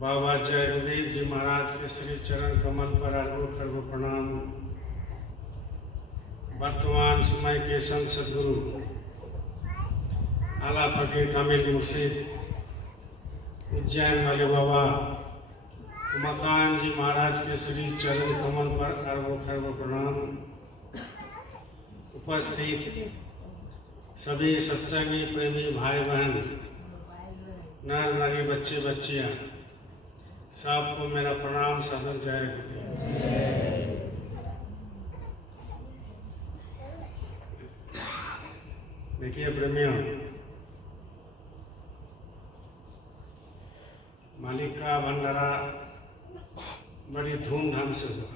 बाबा जयदेव जी महाराज के श्री चरण कमल पर अर्घो खर्व प्रणाम। वर्तमान समय के संत सदगुरु आला फकीर कामिल मुर्शिद उज्जैन वाले बाबा उमाकांत जी महाराज के श्री चरण कमल पर अर्घो खर्व प्रणाम। उपस्थित सभी सत्संगी प्रेमी भाई बहन, नर नारी, बच्चे बच्चियां, सबको मेरा प्रणाम सादर जय गुरुदेव। देखिए प्रेमियों, मालिक का भंडारा बड़ी धूमधाम से हुआ।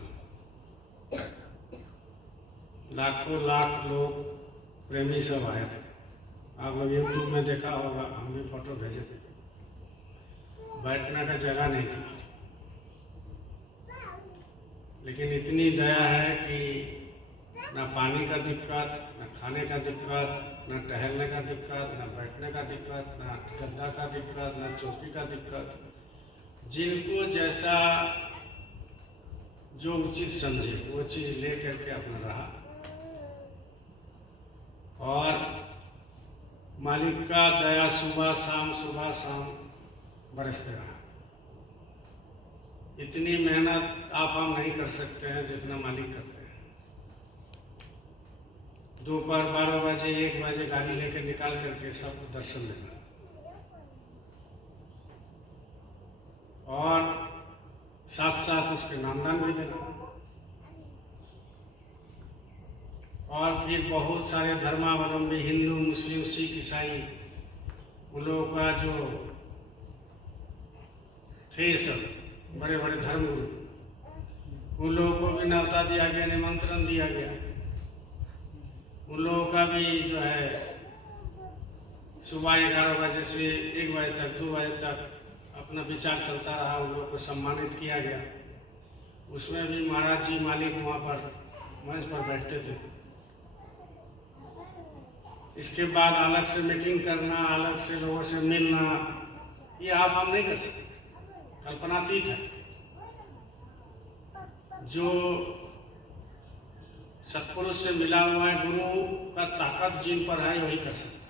लाखों लाख लोग प्रेमी सब आए थे। आप लोग यूट्यूब में देखा होगा, हम भी फोटो भेजे थे। बैठने का जगह नहीं था, लेकिन इतनी दया है कि ना पानी का दिक्कत, ना खाने का दिक्कत, ना टहलने का दिक्कत, ना बैठने का दिक्कत, ना गद्दा का दिक्कत, ना चौकी का दिक्कत। जिनको जैसा जो उचित समझे वो चीज़ ले करके अपना रहा और मालिक का दया सुबह शाम बरसते रहा। इतनी मेहनत आप हम नहीं कर सकते हैं जितना मालिक करते हैं। दोपहर 12 बजे 1 बजे गाड़ी लेकर निकाल करके सबको दर्शन देना और साथ साथ उसके नामदान भी देना। और फिर बहुत सारे धर्मावलंबी, हिंदू, मुस्लिम, सिख, ईसाई, उन लोगों का जो थे सब बड़े बड़े धर्मगुरु, उन लोगों को भी न्योता दिया गया, निमंत्रण दिया गया। उन लोगों का भी जो है सुबह 11 बजे से 1 बजे तक, 2 बजे तक अपना विचार चलता रहा। उन लोगों को सम्मानित किया गया। उसमें भी महाराज जी मालिक वहाँ पर मंच पर बैठते थे। इसके बाद अलग से मीटिंग करना, अलग से लोगों से मिलना, ये आप हम नहीं कर सकते, कल्पनातीत है। जो सत्पुरुष से मिला हुआ है, गुरु का ताकत जिन पर है, वही कर सकता है।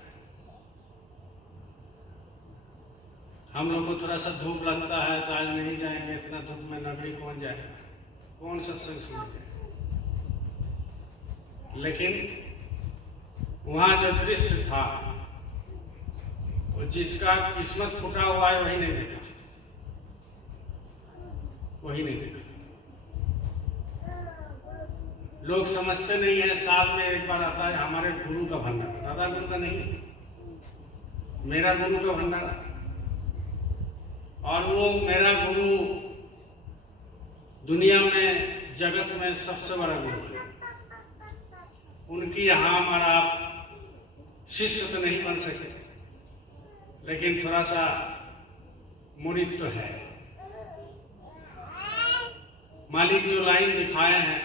हम लोग को थोड़ा सा धूप लगता है तो आज नहीं जाएंगे, इतना धूप में नगरी कौन जाएगा, कौन सत्संग सुनेगा। लेकिन वहाँ जो दृश्य था, वो जिसका किस्मत फूटा हुआ है वही नहीं देखा, वही नहीं देखा। लोग समझते नहीं है, साल में एक बार आता है हमारे गुरु का भंडारा। दादा गुरु का नहीं, मेरा गुरु का भंडारा। और वो मेरा गुरु दुनिया में, जगत में सबसे बड़ा गुरु है। उनकी यहाँ हमारा आप शिष्य तो नहीं बन सके, लेकिन थोड़ा सा मुरीद तो है। मालिक जो लाइन दिखाए हैं,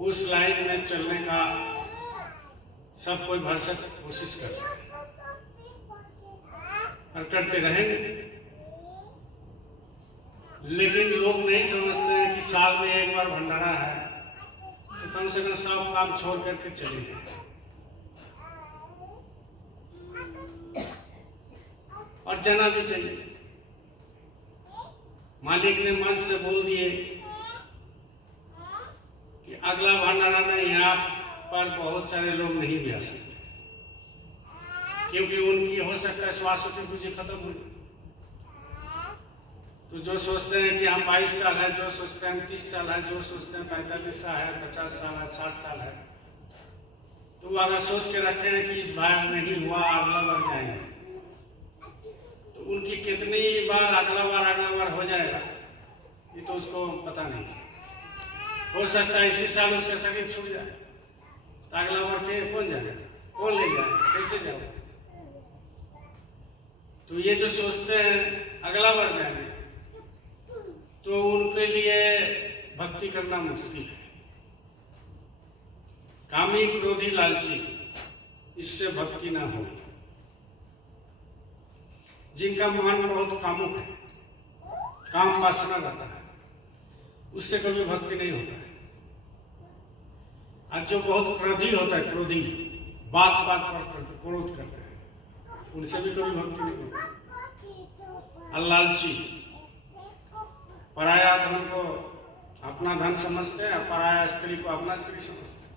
उस लाइन में चलने का सब कोई भरसक कोशिश करता है और करते रहेंगे। लेकिन लोग नहीं समझते हैं कि साल में एक बार भंडारा है तो कम से कम सब काम छोड़ करके चले जाए। और जाना भी चाहिए। मालिक ने मन से बोल दिए कि अगला भंडारा में यहाँ पर बहुत सारे लोग नहीं भी आ सकते, क्योंकि उनकी हो सकता है श्वास की पूंजी खत्म हो। तो जो सोचते हैं कि हम 22 साल है, जो सोचते हैं 30 साल है, जो सोचते हैं 45 साल है, 50 साल है, 60 साल है, तो वो अगर सोच के रखे हैं कि इस बार नहीं हुआ, अगला बार जाएंगे, तो उनकी कितनी बार अगला बार हो जाएगा ये तो उसको पता नहीं है। हो सकता है इसी साल उसका शरीर छूट जाए तो अगला बार कौन जाएगा, कौन ले जाए, कैसे जाए। तो ये जो सोचते हैं अगला बार जाएंगे, तो उनके लिए भक्ति करना मुश्किल है। कामी, क्रोधी, लालची, इससे भक्ति ना हो। जिनका मन बहुत कामुक है, काम वासना रहता है, उससे कभी भक्ति नहीं होता है। आज जो बहुत क्रोधी होता है, क्रोधी, बात बात पर क्रोध करते हैं, उनसे भी कभी भक्ति नहीं होती। और लालची, पराया धन को अपना धन समझते हैं, पराया स्त्री को अपना स्त्री समझते हैं,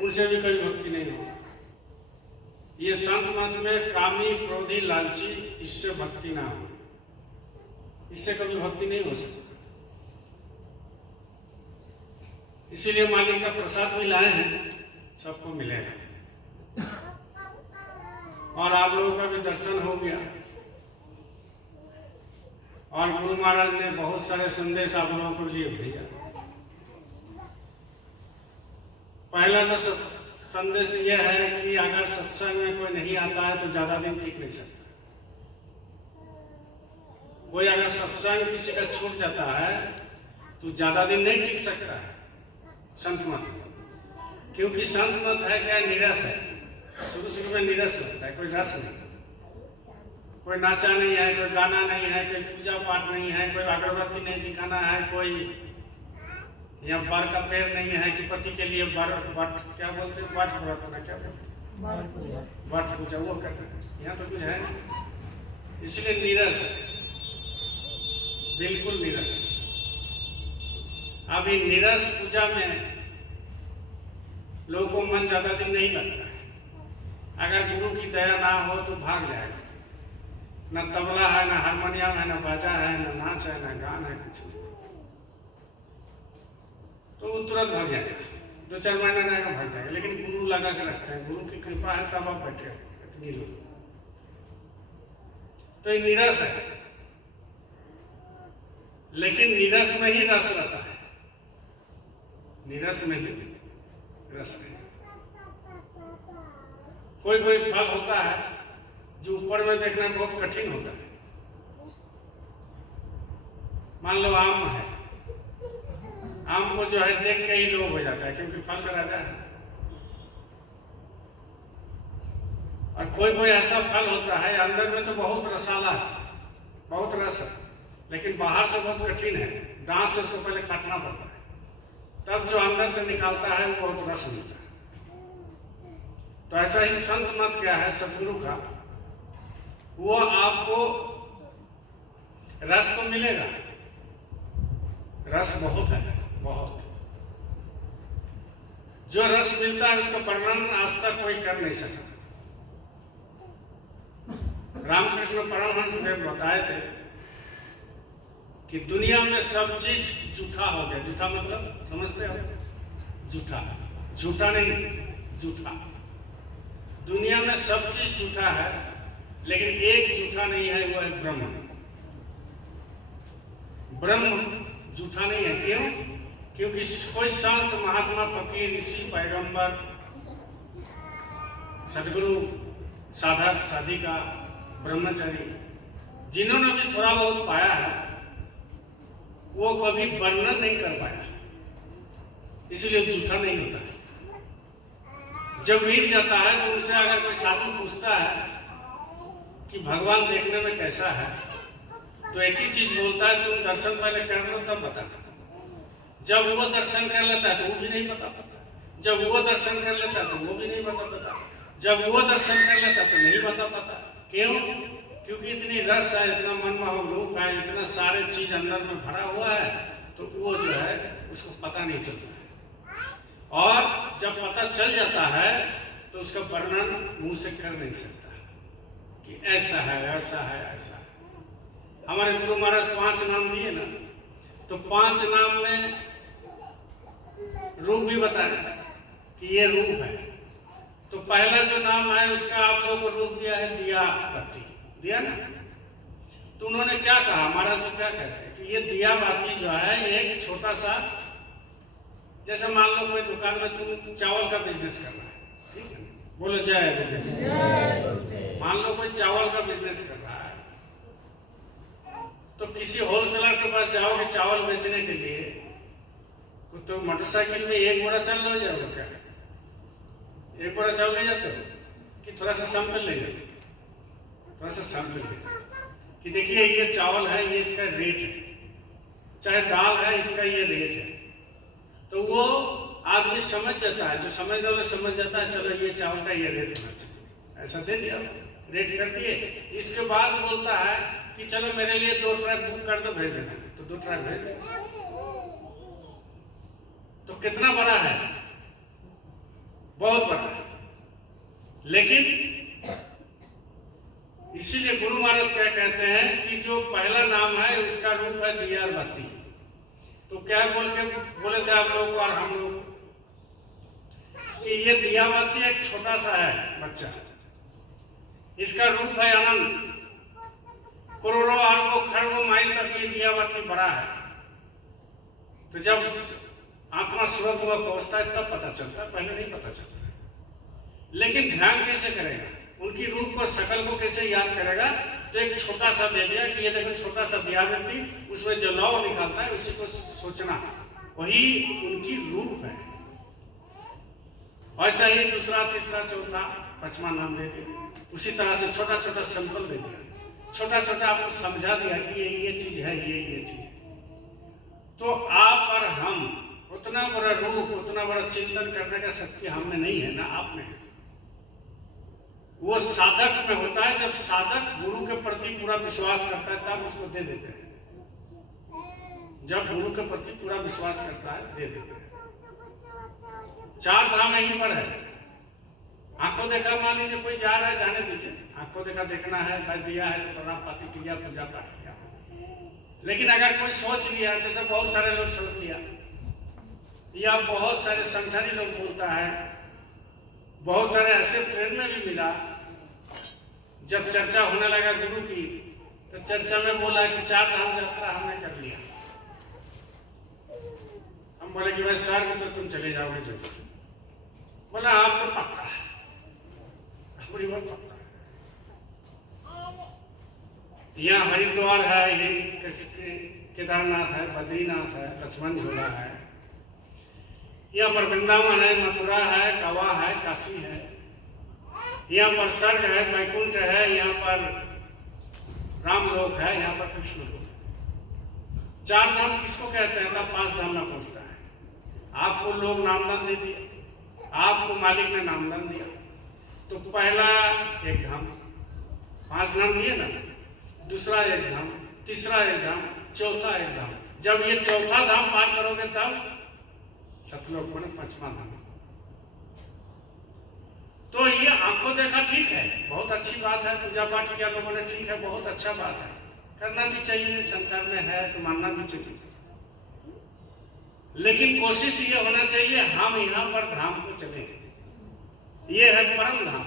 उनसे भी कभी भक्ति नहीं होती। ये संत मत में कामी, क्रोधी, लालची, इससे भक्ति ना हो, इससे कभी भक्ति नहीं हो सकती। इसीलिए मालिक का प्रसाद भी लाए हैं, सबको मिलेगा। और आप लोगों का भी दर्शन हो गया, और गुरु महाराज ने बहुत सारे संदेश आप लोगों के लिए भेजा। पहला तो संदेश यह है कि अगर सत्संग में कोई नहीं आता है तो ज्यादा दिन टिक नहीं सकता। कोई अगर सत्संग किसी का छूट जाता है तो ज्यादा दिन नहीं टिक सकता है संत मत, क्योंकि संत मत है क्या, निरस है। शुरू में निरस लगता है, कोई रस नहीं, कोई नाचा नहीं है, कोई गाना नहीं है, कोई पूजा पाठ नहीं है, कोई अगरबत्ती नहीं दिखाना है, कोई यहाँ बर का पेड़ नहीं है कि पति के लिए बट क्या बोलते हैं, बट व्रत ना क्या बोलते हैं, बट पूजा वो करना है। यहाँ तो कुछ है नहीं, इसलिए निरस है, बिल्कुल निरस। अभी निरस पूजा में लोगों को मन ज्यादा दिन नहीं लगता है। अगर गुरु की दया ना हो तो भाग जाएगा। न तबला है, न हारमोनियम है, न बाजा है, न नाच है, न गान है, कुछ नहीं, तो वो तुरंत भाग जाएगा। 2-4 महीना रहेगा, भाग जाएगा। लेकिन गुरु लगा के रखते हैं, गुरु की कृपा है तब आप बैठे हो इतनी लोग। तो ये निरस है, लेकिन निरस में ही रस रहता है, निरस में ही रस है। कोई कोई फल होता है जो ऊपर में देखना बहुत कठिन होता है। मान लो आम है, आम को जो है देख के ही लोभ हो जाता है, क्योंकि फल का राजा है। और कोई कोई ऐसा फल होता है अंदर में तो बहुत रसाला है, बहुत रस है, लेकिन बाहर से बहुत कठिन है, दांत से उसको पहले काटना पड़ता है, तब जो अंदर से निकालता है वो बहुत रस मिलता है। तो ऐसा ही संत मत क्या है सदगुरु का, वो आपको रस तो मिलेगा, रस बहुत है, बहुत। जो रस मिलता है उसका वर्णन आज तक कोई कर नहीं सका। रामकृष्ण परमहंस देव बताए थे कि दुनिया में सब चीज झूठा हो गया। झूठा मतलब समझते हो, झूठा, झूठा नहीं, झूठा। दुनिया में सब चीज झूठा है, लेकिन एक झूठा नहीं है, वो है ब्रह्म। ब्रह्म झूठा नहीं है। क्यों? क्योंकि कोई संत, महात्मा, फकीर, ऋषि, पैगंबर, सदगुरु, साधक, साधिका, ब्रह्मचारी, जिन्होंने भी थोड़ा बहुत पाया है, वो कभी वर्णन नहीं कर पाया, इसलिए झूठा नहीं होता है। जब मिल जाता है तो उनसे अगर कोई साधु पूछता है कि भगवान देखने में कैसा है, तो एक ही चीज बोलता है, तुम दर्शन पहले कर लो तब बताना। जब वो दर्शन कर लेता है तो वो भी नहीं बता पाता, जब वो दर्शन कर लेता है तो वो भी नहीं बता पाता, जब वो दर्शन कर लेता है तो नहीं बता पाता। क्यों? क्योंकि इतनी रस है, इतना मनमोहक रूप है, इतना सारे चीज अंदर में भरा हुआ है, तो वो जो है उसको पता नहीं चलता है। और जब पता चल जाता है तो उसका वर्णन मुंह से कर नहीं सकता कि ऐसा है, ऐसा है, ऐसा है। हमारे गुरु महाराज 5 नाम दिए ना, तो 5 नाम में रूप भी बताया कि ये रूप है। तो पहला जो नाम है उसका आप लोगों को रूप दिया है दिया बाती, दिया ना। तो उन्होंने क्या कहा, महाराज जी क्या कहते हैं कि ये दिया बाती जो है एक छोटा सा, जैसे मान लो कोई दुकान में तुम चावल का बिजनेस कर रहा है, ठीक है, बोलो जय गुरुदेव। मान लो कोई चावल का बिजनेस कर रहा है, तो किसी होलसेलर के पास जाओगे चावल बेचने के लिए, तो मोटरसाइकिल में 1 बोरा चावल ले जाओगे क्या? 1 बोरा चावल ले जाते हो कि थोड़ा सा सैंपल ले जाते हो? थोड़ा सा सैंपल ले जाते, कि देखिए ये चावल है, ये इसका रेट है, चाहे दाल है, इसका ये रेट है। तो वो आदमी समझ जाता है, जो समझने वाला समझ जाता है, चलो ये चावल का ये रेट होना चाहिए, ऐसा दे दिया, रेट कर दिए। इसके बाद बोलता है कि चलो मेरे लिए 2 ट्रक बुक कर दो, भेज देना, तो 2 ट्रक भेज दे। तो कितना बड़ा है, बहुत बड़ा है। लेकिन इसीलिए गुरु महाराज क्या कहते हैं कि जो पहला नाम है उसका रूप है दिया और बत्ती। तो क्या बोले थे आप लोगों को और हम लोग कि ये दिया बत्ती एक छोटा सा है बच्चा, इसका रूप है अनंत, करोड़ों अरबों खरबों माइल तक ये दिया बत्ती बड़ा है। तो जब आत्मा सूरत हुआ पहुंचता है तब पता चलता है, पहले नहीं पता चलता। लेकिन ध्यान कैसे करेगा, उनकी रूप को शकल को कैसे याद करेगा? तो एक छोटा सा दे दिया कि ये देखो छोटा सा दिया बत्ती, उसमें जो लौ निकालता है उसी को सोचना, वही उनकी रूप है। ऐसा ही दूसरा, तीसरा, चौथा, 5वां नाम दे दिया। उसी तरह से छोटा छोटा सैंपल दे दिया, छोटा छोटा आपको समझा दिया कि ये चीज है, ये चीज है। तो आप और हम उतना बड़ा रूप, उतना बड़ा चिंतन करने का शक्ति हमें नहीं है, ना आप में है। वो साधक में होता है, जब साधक गुरु के प्रति पूरा विश्वास करता है तब उसको दे देते हैं। जब गुरु के प्रति पूरा विश्वास करता है दे देते हैं। 4 धाम यहीं पर है। आंखों देखा, मान लीजिए कोई जा रहा है, जाने दीजिए, आंखों देखा देखना है, भाई दिया है तो प्रणाम पाती किया, पूजा पाठ किया। लेकिन अगर कोई सोच लिया, जैसे बहुत सारे लोग सोच लिया, या बहुत सारे संसारी लोग बोलता है, बहुत सारे ऐसे ट्रेन में भी मिला, जब चर्चा होने लगा गुरु की, तो चर्चा में बोला कि 4 धाम यात्रा हमने कर लिया। हम बोले कि भाई सर को तो तुम चले जाओगे जरूर। बोला आप तो पक्का है, हमारी बात पक्का है। यहाँ हरिद्वार है, ये केदारनाथ है, बद्रीनाथ है, लक्ष्मण झूला है, यहाँ पर वृंदावन है, मथुरा है, कवा है, काशी है, यहाँ पर स्वर्ग है, वैकुंठ है, यहाँ पर रामलोक है, यहाँ पर कृष्ण लोक है। 4 धाम किसको कहते हैं? तब 5 धाम में पहुंचता है। आपको लोग नामदान दे दिए, आपको मालिक ने नामदान दिया, तो पहला 1 धाम, 5 धाम दिए ना, दूसरा 1 धाम, तीसरा 1 धाम, चौथा 1 धाम। जब ये चौथा धाम पार करोगे तब सतलोक बने 5वां धाम। तो ये आंखों देखा ठीक है, बहुत अच्छी बात है, पूजा पाठ किया लोगों ने, ठीक है, बहुत अच्छा बात है, करना भी चाहिए, संसार में है तो मानना भी चाहिए। लेकिन कोशिश ये होना चाहिए हम यहाँ पर धाम को चले, ये है परम धाम,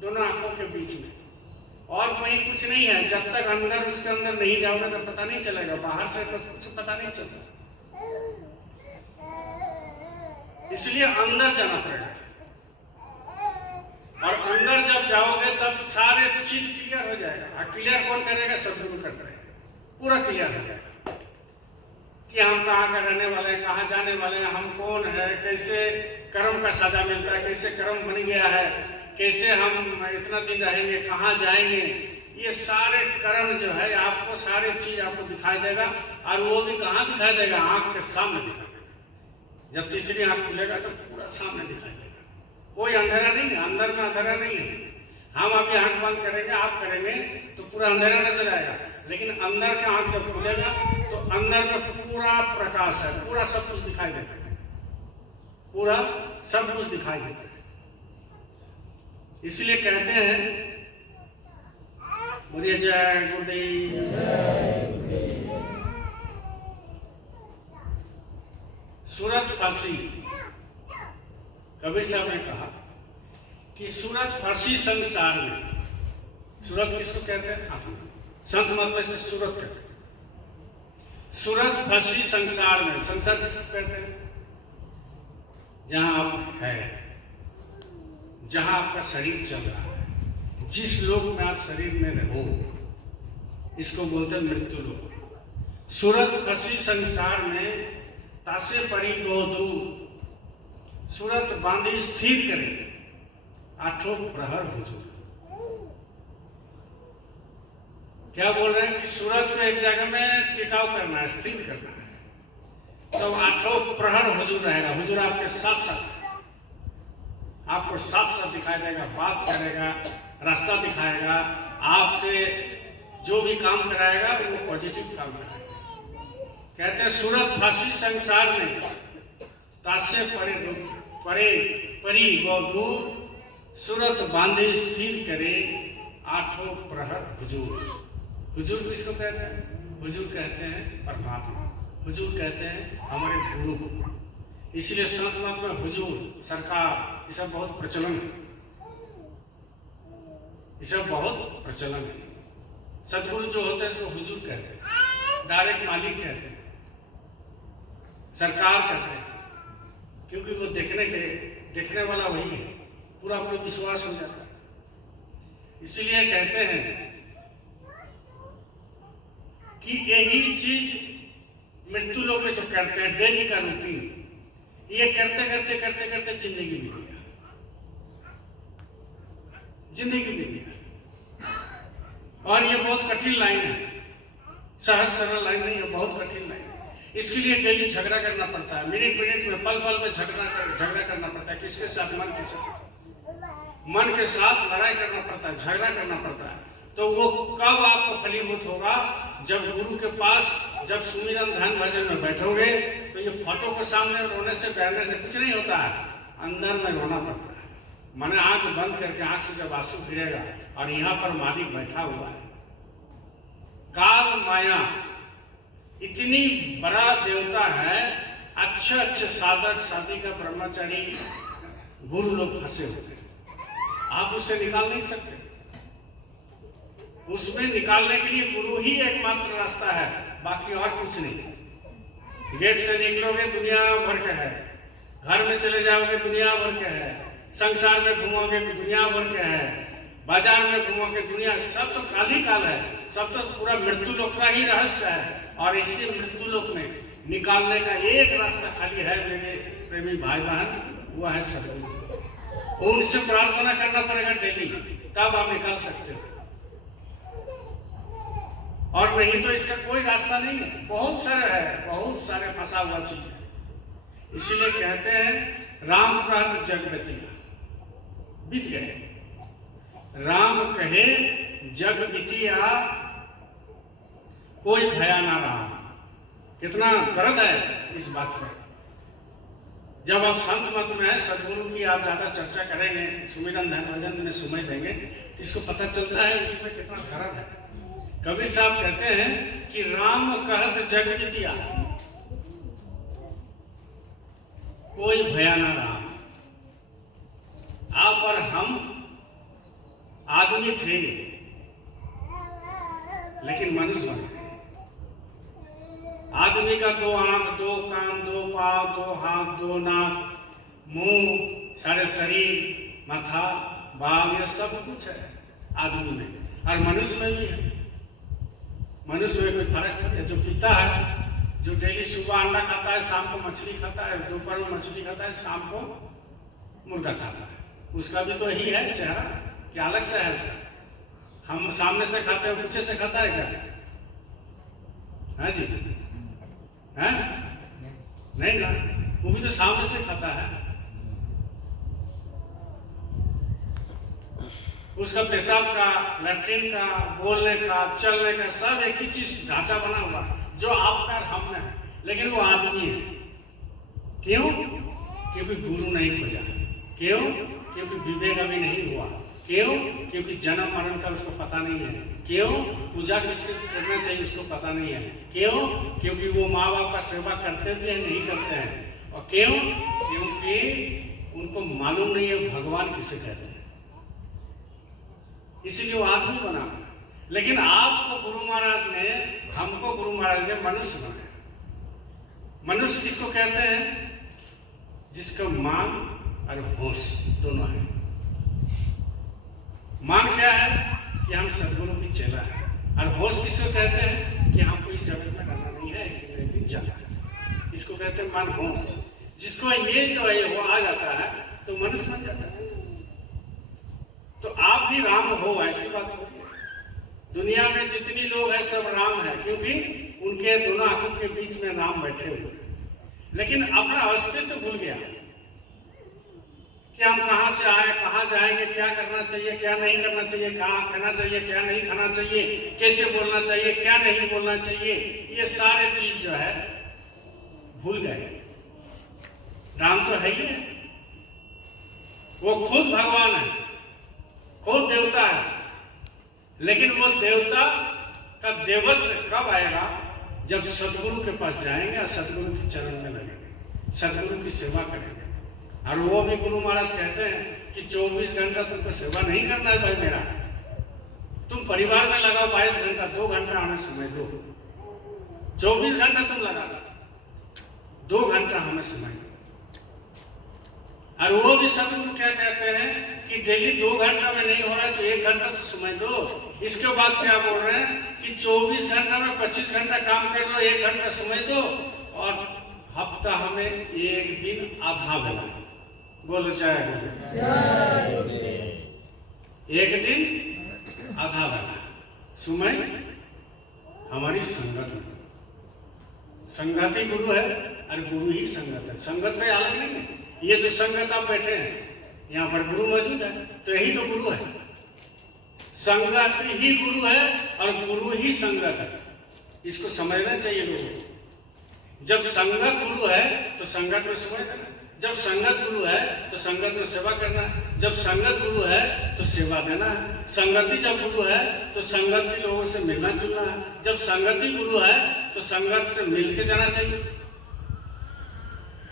दोनों आंखों के बीच में, और कहीं कुछ नहीं है। जब तक अंदर उसके अंदर नहीं जाओगे तो पता नहीं चलेगा, बाहर से तो कुछ पता नहीं चलता, इसलिए अंदर जाना पड़ेगा। और अंदर जब जाओगे तब सारे चीज क्लियर हो जाएगा। और क्लियर कौन करेगा? सदगुरु करते हैं, पूरा क्लियर हो जाएगा कि हम कहाँ का रहने वाले हैं, कहाँ जाने वाले हैं, हम कौन है, कैसे कर्म का सजा मिलता है, कैसे कर्म बन गया है, कैसे हम इतना दिन रहेंगे, कहाँ जाएंगे, ये सारे कर्म जो है आपको, सारे चीज आपको दिखाई देगा। और वो भी कहाँ दिखाई देगा? आंख के सामने दिखाई देगा। जब तीसरी आंख खुलेगा तो पूरा सामने दिखाई देगा, कोई अंधेरा नहीं है, अंदर में अंधेरा नहीं है। हम अभी आंख बंद करेंगे, आप करेंगे तो पूरा अंधेरा नजर आएगा, लेकिन अंदर का आंख जब खुलेगा तो अंदर में पूरा प्रकाश है, पूरा सब कुछ दिखाई देता है, पूरा सब कुछ दिखाई देता है। इसलिए कहते हैं, बोलिए जय गुरुदेव। सूरत फांसी, कबीर साहब ने कहा कि सूरत फांसी संसार में, सूरत किसको कहते हैं? आत्मा। संत महात्मा इसमें सूरत कहते हैं। सूरत फांसी संसार में, संसार किसको कहते हैं? जहां आप है, जहां आपका शरीर चल रहा है, जिस लोक में आप शरीर में रहो, इसको बोलते हैं मृत्यु लोक। सूरत फांसी संसार में तासे परी गोदू, सूरत बांधी स्थिर करे, 8 प्रहर हुजूर। क्या बोल रहे हैं कि सूरत को एक जगह में टिकाऊ करना है, स्थिर करना है। तो आठों प्रहर हुजूर रहेगा, हुजूर आपके साथ साथ, आपको साथ साथ दिखाई देगा, बात करेगा, रास्ता दिखाएगा, आपसे जो भी काम कराएगा वो पॉजिटिव काम कराएगा। कहते हैं सूरत फांसी संसार में तासे परे परी गो दूर, सूरत बांधे स्थिर करे आठों प्रहर हुजूर। हुजूर किसको कहते हैं? हुजूर कहते हैं परमात्मा, हुजूर कहते हैं हमारे गुरु को। इसलिए संत मत में हुजूर, सरकार, ये सब बहुत प्रचलन है, ये सब बहुत प्रचलन है। सदगुरु जो होते हैं उसको हुजूर कहते हैं, डायरेक्ट मालिक कहते हैं, सरकार कहते हैं, क्योंकि वो देखने वाला वही है, पूरा पूरा विश्वास हो जाता है। इसीलिए कहते हैं कि यही चीज मृत्यु लोग में जो करते हैं, डेली का रूटीन, ये करते करते करते करते जिंदगी बीत गया, जिंदगी बीत गया। और ये बहुत कठिन लाइन है, सहज सरल लाइन नहीं है, बहुत कठिन लाइन है। इसके लिए डेली झगड़ा करना पड़ता है, मिनट मिनट में, पल पल में झगड़ा करना पड़ता है। किसके साथ? मन के साथ, मन के साथ लड़ाई करना पड़ता है, झगड़ा करना पड़ता है। तो वो कब आपको फलीभूत होगा? जब गुरु के पास, जब सुमिरन ध्यान भजन में बैठोगे तो ये फोटो के सामने रोने से डरने से कुछ नहीं होता है, अंदर में रोना पड़ता है। मैंने आंख बंद करके, आंख से जब आंसू गिरेगा और यहाँ पर मालिक बैठा हुआ है, काल माया इतनी बड़ा देवता है, अच्छे अच्छे साधक साधिका ब्रह्मचारी गुरु लोग फंसे हुए हैं, आप उसे निकाल नहीं सकते। उसमें निकालने के लिए गुरु ही एकमात्र रास्ता है, बाकी और कुछ नहीं। गेट से निकलोगे दुनिया भर के है, घर में चले जाओगे दुनिया भर के है, संसार में घूमोगे दुनिया भर के है, बाजार में घूमोगे दुनिया, सब तो काल ही काल है, सब तो पूरा मृत्यु लोक का ही रहस्य है। और इसी मृत्यु लोक में निकालने का एक रास्ता खाली है मेरे प्रेमी भाई बहन, वो है सदगुरु। उनसे प्रार्थना करना पड़ेगा डेली, तब आप निकाल सकते हो, और नहीं तो इसका कोई रास्ता नहीं है। बहुत सारे है, बहुत सारे फंसा हुआ चीज है। इसीलिए कहते हैं राम कहत जग बितिया, बीत गए। राम कहे जग बितिया, कोई भया ना राम। कितना दर्द है इस बात पर। जब आप संत मत में है, सदगुरु की आप ज्यादा चर्चा करेंगे, सुमिरन ध्यान भजन में समय देंगे, तो इसको पता चलता है इसमें कितना दर्द है। कबीर साहब कहते हैं कि राम कहत जग बितिया, कोई भया ना राम। आप और हम आदमी थे, लेकिन मनुष्य बन गए। आदमी का दो आंख, दो कान, दो पांव, दो हाथ, दो नाक, मुंह, सारे शरीर, माथा, बाल, ये सब कुछ है आदमी में, और मनुष्य में भी है। मनुष्य में कोई फर्क है? जो पीता है, जो डेली सुबह अंडा खाता है, शाम को मछली खाता है, दोपहर में मछली खाता है, शाम को मुर्गा खाता है, उसका भी तो यही है चेहरा, क्या अलग सा है उसका? हम सामने से खाते हैं, पीछे से खाता है क्या? है जी? है? नहीं ना, वो भी तो सामने से खाता है। उसका पेशाब का, लैट्रिन का, बोलने का, चलने का, सब एक ही चीज ढांचा बना हुआ है, जो आप में और हम में है, लेकिन वो आदमी है। क्यों? क्योंकि गुरु नहीं खोजा। क्यों? क्योंकि विवेक अभी नहीं हुआ। क्यों? क्योंकि जन्म मरण का उसको पता नहीं है। क्यों? पूजा किसके करना चाहिए उसको पता नहीं है। क्यों? क्योंकि वो माँ बाप का सेवा करते भी है, नहीं करते हैं। और क्यों? क्योंकि उनको मालूम नहीं है भगवान किसे कहते हैं, इसीलिए वो आदमी बना। लेकिन आपको गुरु महाराज ने, हमको गुरु महाराज ने मनुष्य बनाया। मनुष्य किसको कहते हैं? जिसका मान और होश दोनों है। मान क्या है? कि हम सदगुरु की चेला है। और होश किसको कहते हैं? कि हमको इस जगत में रहना नहीं है, एक दिन जाना है। इसको कहते हैं मन होश। जिसको ये जो है वो आ जाता है तो मनुष्य बन जाता है। तो आप भी राम हो, ऐसी बात हो। दुनिया में जितनी लोग हैं सब राम है, क्योंकि उनके दोनों आंखों के बीच में राम बैठे हुए हैं। लेकिन अपना अस्तित्व भूल गया कि हम कहाँ से आए, कहाँ जाएंगे, क्या करना चाहिए, क्या नहीं करना चाहिए, कहाँ खाना चाहिए, क्या नहीं खाना चाहिए, कैसे बोलना चाहिए, क्या नहीं बोलना चाहिए, ये सारे चीज जो है भूल गए। राम तो है ही है, वो खुद भगवान है, खुद देवता है, लेकिन वो देवता का देवत्व कब आएगा? जब सदगुरु के पास जाएंगे और सदगुरु के चरण में लगेंगे, सदगुरु की सेवा करेंगे। और वो भी गुरु महाराज कहते हैं कि 24 घंटा तुमको सेवा नहीं करना है भाई मेरा, तुम परिवार में लगाओ 22 घंटा, 2 घंटा हमें समय दो। 24 घंटा तुम लगा दो, 2 घंटा हमें समय दो। और वो भी सदगुरु क्या कहते हैं कि डेली 2 घंटा में नहीं हो रहा है तो 1 घंटा तो समय दो। इसके बाद क्या बोल रहे हैं कि 24 घंटा में 25 घंटा काम कर लो, 1 घंटा समय दो, और हफ्ता हमें 1 दिन आधा बेला। बोलो चाहे बोले 1 दिन आधा बेला समय हमारी संगत में। संगत ही गुरु है और गुरु ही संगत है, संगत का अलग नहीं है। ये जो संगत आप बैठे हैं यहाँ पर गुरु मौजूद है, तो यही तो गुरु है। संगत ही गुरु है और गुरु ही संगत है, इसको समझना चाहिए लोगों को। जब संगत गुरु है तो संगत में समय देना, जब संगत गुरु है तो संगत में सेवा करना, जब संगत गुरु है तो सेवा देना। संगति जब गुरु है तो संगत के लोगों से मिलना जुलना है, जब संगति गुरु है तो संगत से मिल के जाना चाहिए।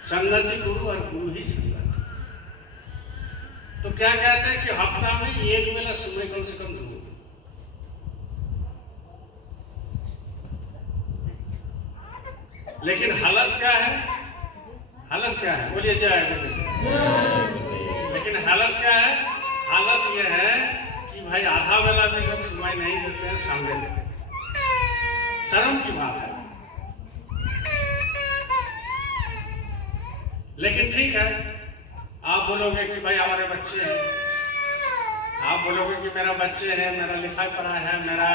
संगति गुरु और गुरु ही संगत। तो क्या कहते हैं कि हफ्ता में 1 बेला समय कम से कम दो। लेकिन हालत क्या है? हालत क्या है? बोलिए चाहे बोलिए। लेकिन हालत क्या है? हालत यह है कि भाई आधा बेला भी लोग समय नहीं देते हैं सामने में। शर्म की बात है। लेकिन ठीक है, आप बोलोगे कि भाई हमारे बच्चे हैं, आप बोलोगे कि मेरा बच्चे हैं, मेरा लिखाई पढ़ाई है, मेरा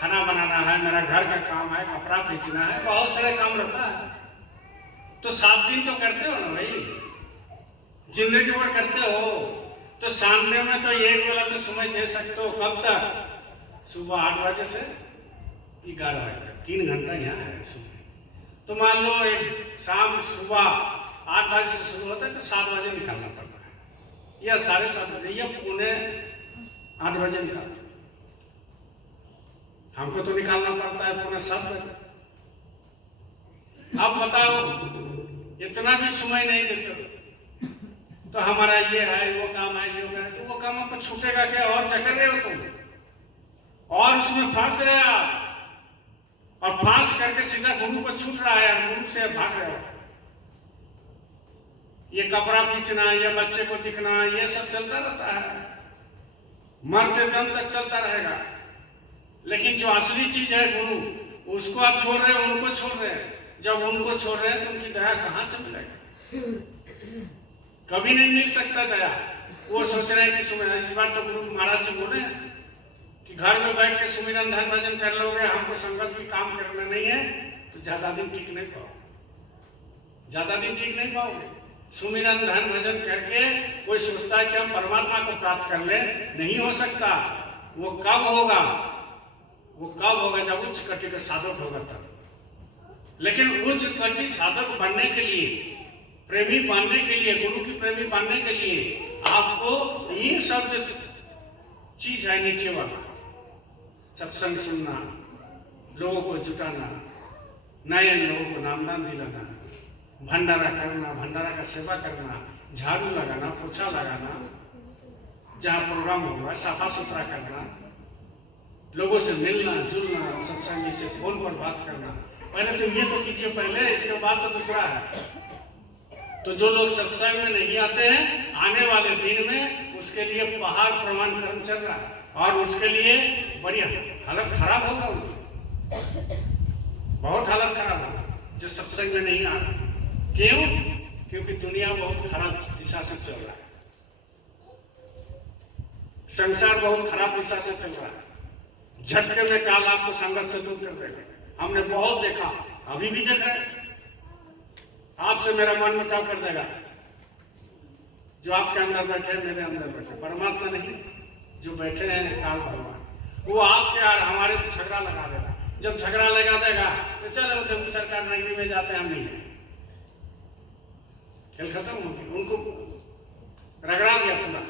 खाना बनाना है, मेरा घर का काम है, कपड़ा खींचना है, बहुत सारे काम रहता है। तो 7 दिन तो करते हो ना भाई, जिंदगी भर करते हो, तो सामने में तो 1 बेला तो समय दे सकते हो। कब तक? सुबह 8 बजे से 11 बजे तक, 3 घंटा यहाँ है सुबह। तो मान लो एक शाम सुबह 8 बजे से शुरू होता है तो 7 बजे निकालना पड़ता है, या 7:30 बजे, या 7:45 बजे निकालते। हमको तो निकालना पड़ता है 6:45 बजे। अब बताओ, इतना भी समय नहीं देते तो हमारा ये है, वो काम है, ये है, तो वो काम आपको छूटेगा क्या? और चकर रहे हो तुम, और उसमें फंस रहे आप, और फांस करके सीधा गुरु को छूट रहा है, गुरु से भाग रहे हो। ये कपड़ा खींचना, ये बच्चे को दिखना, ये सब चलता रहता है, मरते दम तक चलता रहेगा। लेकिन जो असली चीज है गुरु, उसको आप छोड़ रहे हो, उनको छोड़ रहे हैं। जब उनको छोड़ रहे हैं तो उनकी दया कहां से मिलेगी? कभी नहीं मिल सकता दया। वो सोच रहे हैं कि इस बार तो गुरु महाराज जी बोले कि घर में बैठ के सुमिरन ध्यान भजन कर लोगे, हमको संगत की काम करना नहीं है, तो ज्यादा दिन ठीक नहीं पाओगे, ज्यादा दिन ठीक नहीं पाओगे। सुमिरन ध्यान भजन करके कोई सोचता है कि हम परमात्मा को प्राप्त कर ले, नहीं हो सकता। वो कब होगा? वो कब होगा? जब उच्च कोटि का साधक होगा तब। लेकिन उच्च कोटि साधक बनने के लिए, प्रेमी बनने के लिए, गुरु की प्रेमी बनने के लिए आपको ये सब जो चीज है नीचे वाला, सत्संग सुनना, लोगों को जुटाना, नए लोगों को नामदान दिलाना, भंडारा करना, भंडारा का सेवा करना, झाड़ू लगाना, पोछा लगाना, जहाँ प्रोग्राम होगा साफा सुथरा करना, लोगों से मिलना जुलना, सत्संगी से फोन पर बात करना। पहले तो ये तो कीजिए पहले, इसके बाद तो दूसरा है। तो जो लोग सत्संग में नहीं आते हैं, आने वाले दिन में उसके लिए पहाड़ प्रमाण कर्म चल रहा है, और उसके लिए बड़ी हालत खराब होगा उनकी, बहुत हालत खराब होगा जो सत्संग में नहीं आ रहा। क्यों? क्योंकि दुनिया बहुत खराब दिशा से चल रहा है, संसार बहुत खराब दिशा से चल रहा है। झटके में काल आपको संगत से दूर कर देगा। हमने बहुत देखा, अभी भी देख रहे हैं। आपसे मेरा मन मुटाव कर देगा। जो आपके अंदर बैठे, मेरे अंदर बैठे, परमात्मा नहीं, जो बैठे हैं काल भगवान, वो आपके और हमारे झगड़ा लगा देगा। जब झगड़ा लगा देगा तो चलो देवी सरकार नगरी में जाते हैं, हम नहीं जाएंगे, खेल खत्म हो गया, उनको रगड़ा दिया पूरा।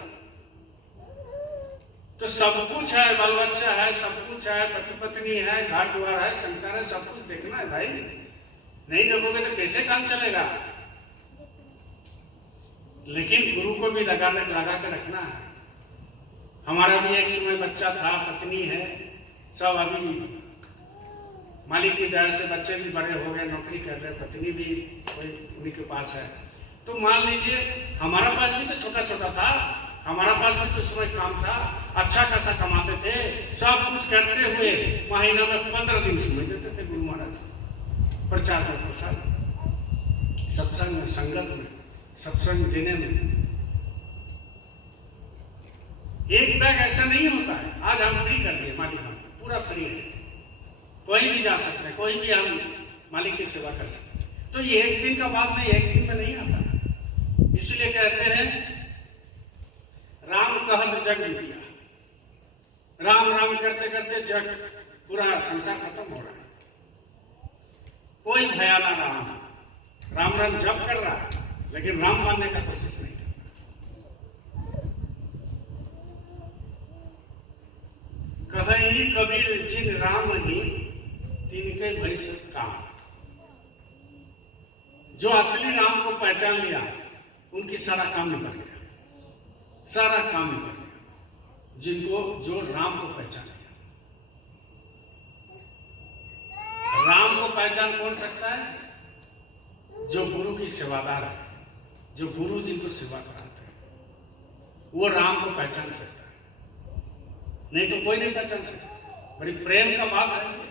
तो सब कुछ है, बाल बच्चा है, सब कुछ है, पति पत्नी है, घर द्वार है, संसार है, सब कुछ देखना है भाई। नहीं देखोगे तो कैसे काम चलेगा। लेकिन गुरु को भी लगा के रखना है। हमारा भी एक समय बच्चा था, पत्नी है, सब अभी मालिक की दया से बच्चे भी बड़े हो गए, नौकरी कर रहे, पत्नी भी कोई उन्हीं के पास है। तो मान लीजिए हमारा पास भी तो छोटा छोटा था, हमारा पास भी तो समय काम था, अच्छा खासा कमाते थे, सब कुछ करते हुए महीना में 15 दिन समय देते थे गुरु महाराज प्रचार करते साथ, सत्संग में, संगत में, सत्संग देने में। एक बैग ऐसा नहीं होता है। आज हम फ्री कर दिए, मालिक हम पूरा फ्री है, कोई भी जा सकते हैं, कोई भी हम मालिक की सेवा कर सकते हैं। तो ये एक दिन का बात नहीं, एक दिन में नहीं आता। इसलिए कहते हैं राम कहत जग बीतिया। राम राम करते करते जग पूरा संसार खत्म हो रहा है। कोई भया ना राम, राम राम जप कर रहा है, लेकिन राम मानने का कोशिश नहीं कर रहा। कहीं कबीर जिन राम ही तिनके भई से काम। जो असली राम को पहचान लिया, उनकी सारा काम निकल गया, सारा काम निकल गया। जिनको जो राम को पहचान लिया, राम को पहचान कौन सकता है? जो गुरु की सेवादार है, जो गुरु जिनको सेवा कराते हैं, वो राम को पहचान सकता है, नहीं तो कोई नहीं पहचान सकता। बड़ी प्रेम का बात है।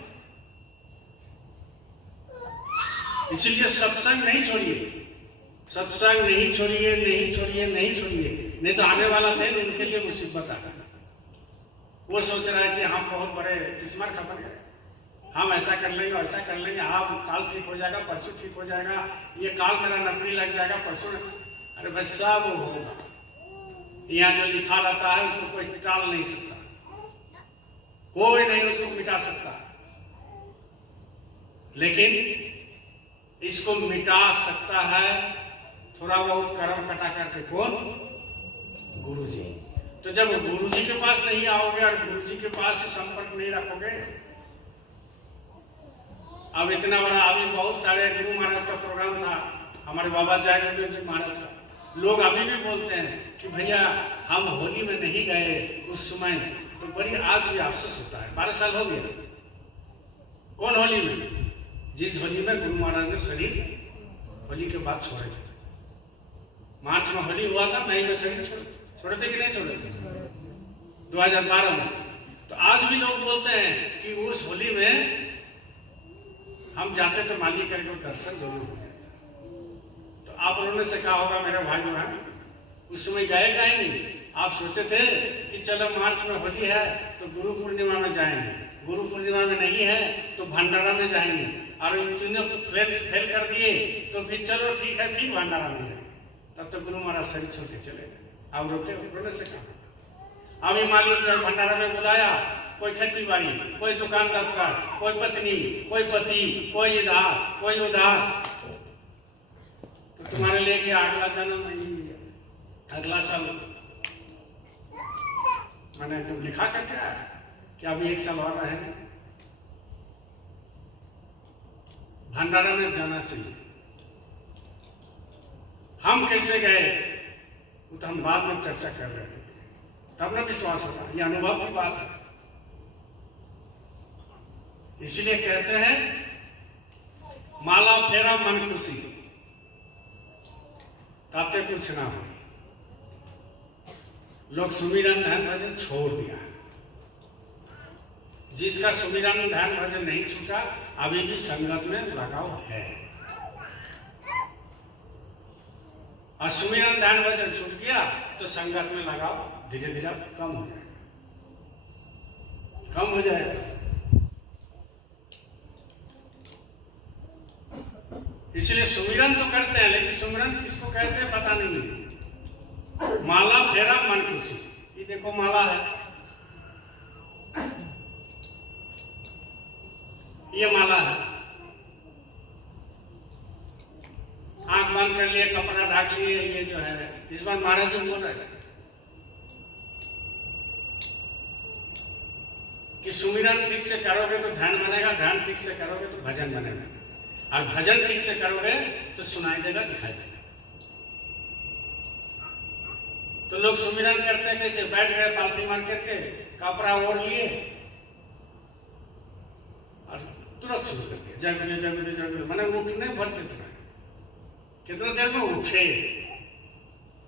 इसीलिए सत्संग नहीं छोड़िए, सत्संग नहीं छोड़िए, नहीं छोड़िए, नहीं छोड़िए, नहीं तो आने वाला दिन उनके लिए मुसीबत आएगा। वो सोच रहा है कि हम बहुत बड़े किस्मत खबर गए, हम ऐसा कर लेंगे, ऐसा कर लेंगे, आप काल ठीक हो जाएगा, परसों ठीक हो जाएगा, ये काल मेरा नौकरी लग जाएगा, परसों। अरे भाई सब होगा। यहाँ जो लिखा रहता है उसको कोई टाल नहीं सकता, कोई नहीं उसको मिटा सकता। लेकिन इसको मिटा सकता है थोड़ा बहुत कर्म कटा करके कौन? गुरु जी। तो जब गुरु जी के पास नहीं आओगे और गुरु जी के पास ही संपर्क नहीं रखोगे, अब इतना बड़ा, अभी बहुत सारे गुरु महाराज का प्रोग्राम था, हमारे बाबा जय गुरुदेव जी महाराज का। लोग अभी भी बोलते हैं कि भैया हम होली में नहीं गए उस समय, तो बड़ी आज भी अफसोस होता है। 12 साल हो गया। कौन होली में? जिस होली में गुरु महाराज ने शरीर होली के बाद छोड़े थे। मार्च में होली हुआ था, मई में शरीर छोड़े थे कि नहीं छोड़े थे? 2012 में। तो आज भी लोग बोलते हैं कि उस होली में हम जाते तो मालिक करके दर्शन जरूर हो जाता। तो आप लोगों ने से कहा होगा मेरे भाई बहन, उस समय गए कहीं नहीं। आप सोचे थे कि चलो मार्च में होली है तो गुरु पूर्णिमा में जाएंगे, गुरु पूर्णिमा में नहीं है तो भंडारा में जाएंगे, और तूने फेल कर दिए तो फिर चलो ठीक है, फिर भंडारा में जाएंगे। तब तो गुरु महाराज शरीर छोड़ के चले गए। आप रोने से कहा। अभी मालिक जो भंडारा में बुलाया, कोई खेती बाड़ी, कोई दुकान दफ्तर, कोई पत्नी, कोई पति, कोई इधर, कोई उधर। तो तुम्हारे लिए कि अगला जन्म नहीं, अगला साल मैंने तुम लिखा करके आया कि अभी 1 साल और रहे, भंडारा में जाना चाहिए। हम कैसे गए वो तो हम बाद में चर्चा कर रहे थे, तब ना विश्वास होगा। ये अनुभव की बात है। इसलिए कहते हैं माला फेरा मन खुशी, ताते कुछ ना हो। लोग सुमिरन ध्यान भजन छोड़ दिया। जिसका सुमिरन ध्यान भजन नहीं छूटा, अभी भी संगत में लगाव है। और सुमिरन ध्यान भजन छूट गया तो संगत में लगाव धीरे धीरे कम हो जाएगा, कम हो जाएगा। इसलिए सुमिरन तो करते हैं, लेकिन सुमिरन किसको कहते हैं पता नहीं है। माला फेरा मन खुशी, ये देखो माला है, ये माला है। आंख बंद कर लिए, कपड़ा ढाक लिए, ये जो है इस बार महाराज जी बोल रहे थे कि सुमिरन ठीक से करोगे तो ध्यान बनेगा, ध्यान ठीक से करोगे तो भजन बनेगा, और भजन ठीक से करोगे तो सुनाई देगा, दिखाई देगा। तो लोग सुमिरन करते हैं कैसे? बैठ गए पालती मार करके, कपड़ा ओढ़ लिए और तुरंत शुरू कर दिया जय गुरु जय गुरु जय गुरु। मैंने उठने भरते थे, कितना देर में उठे,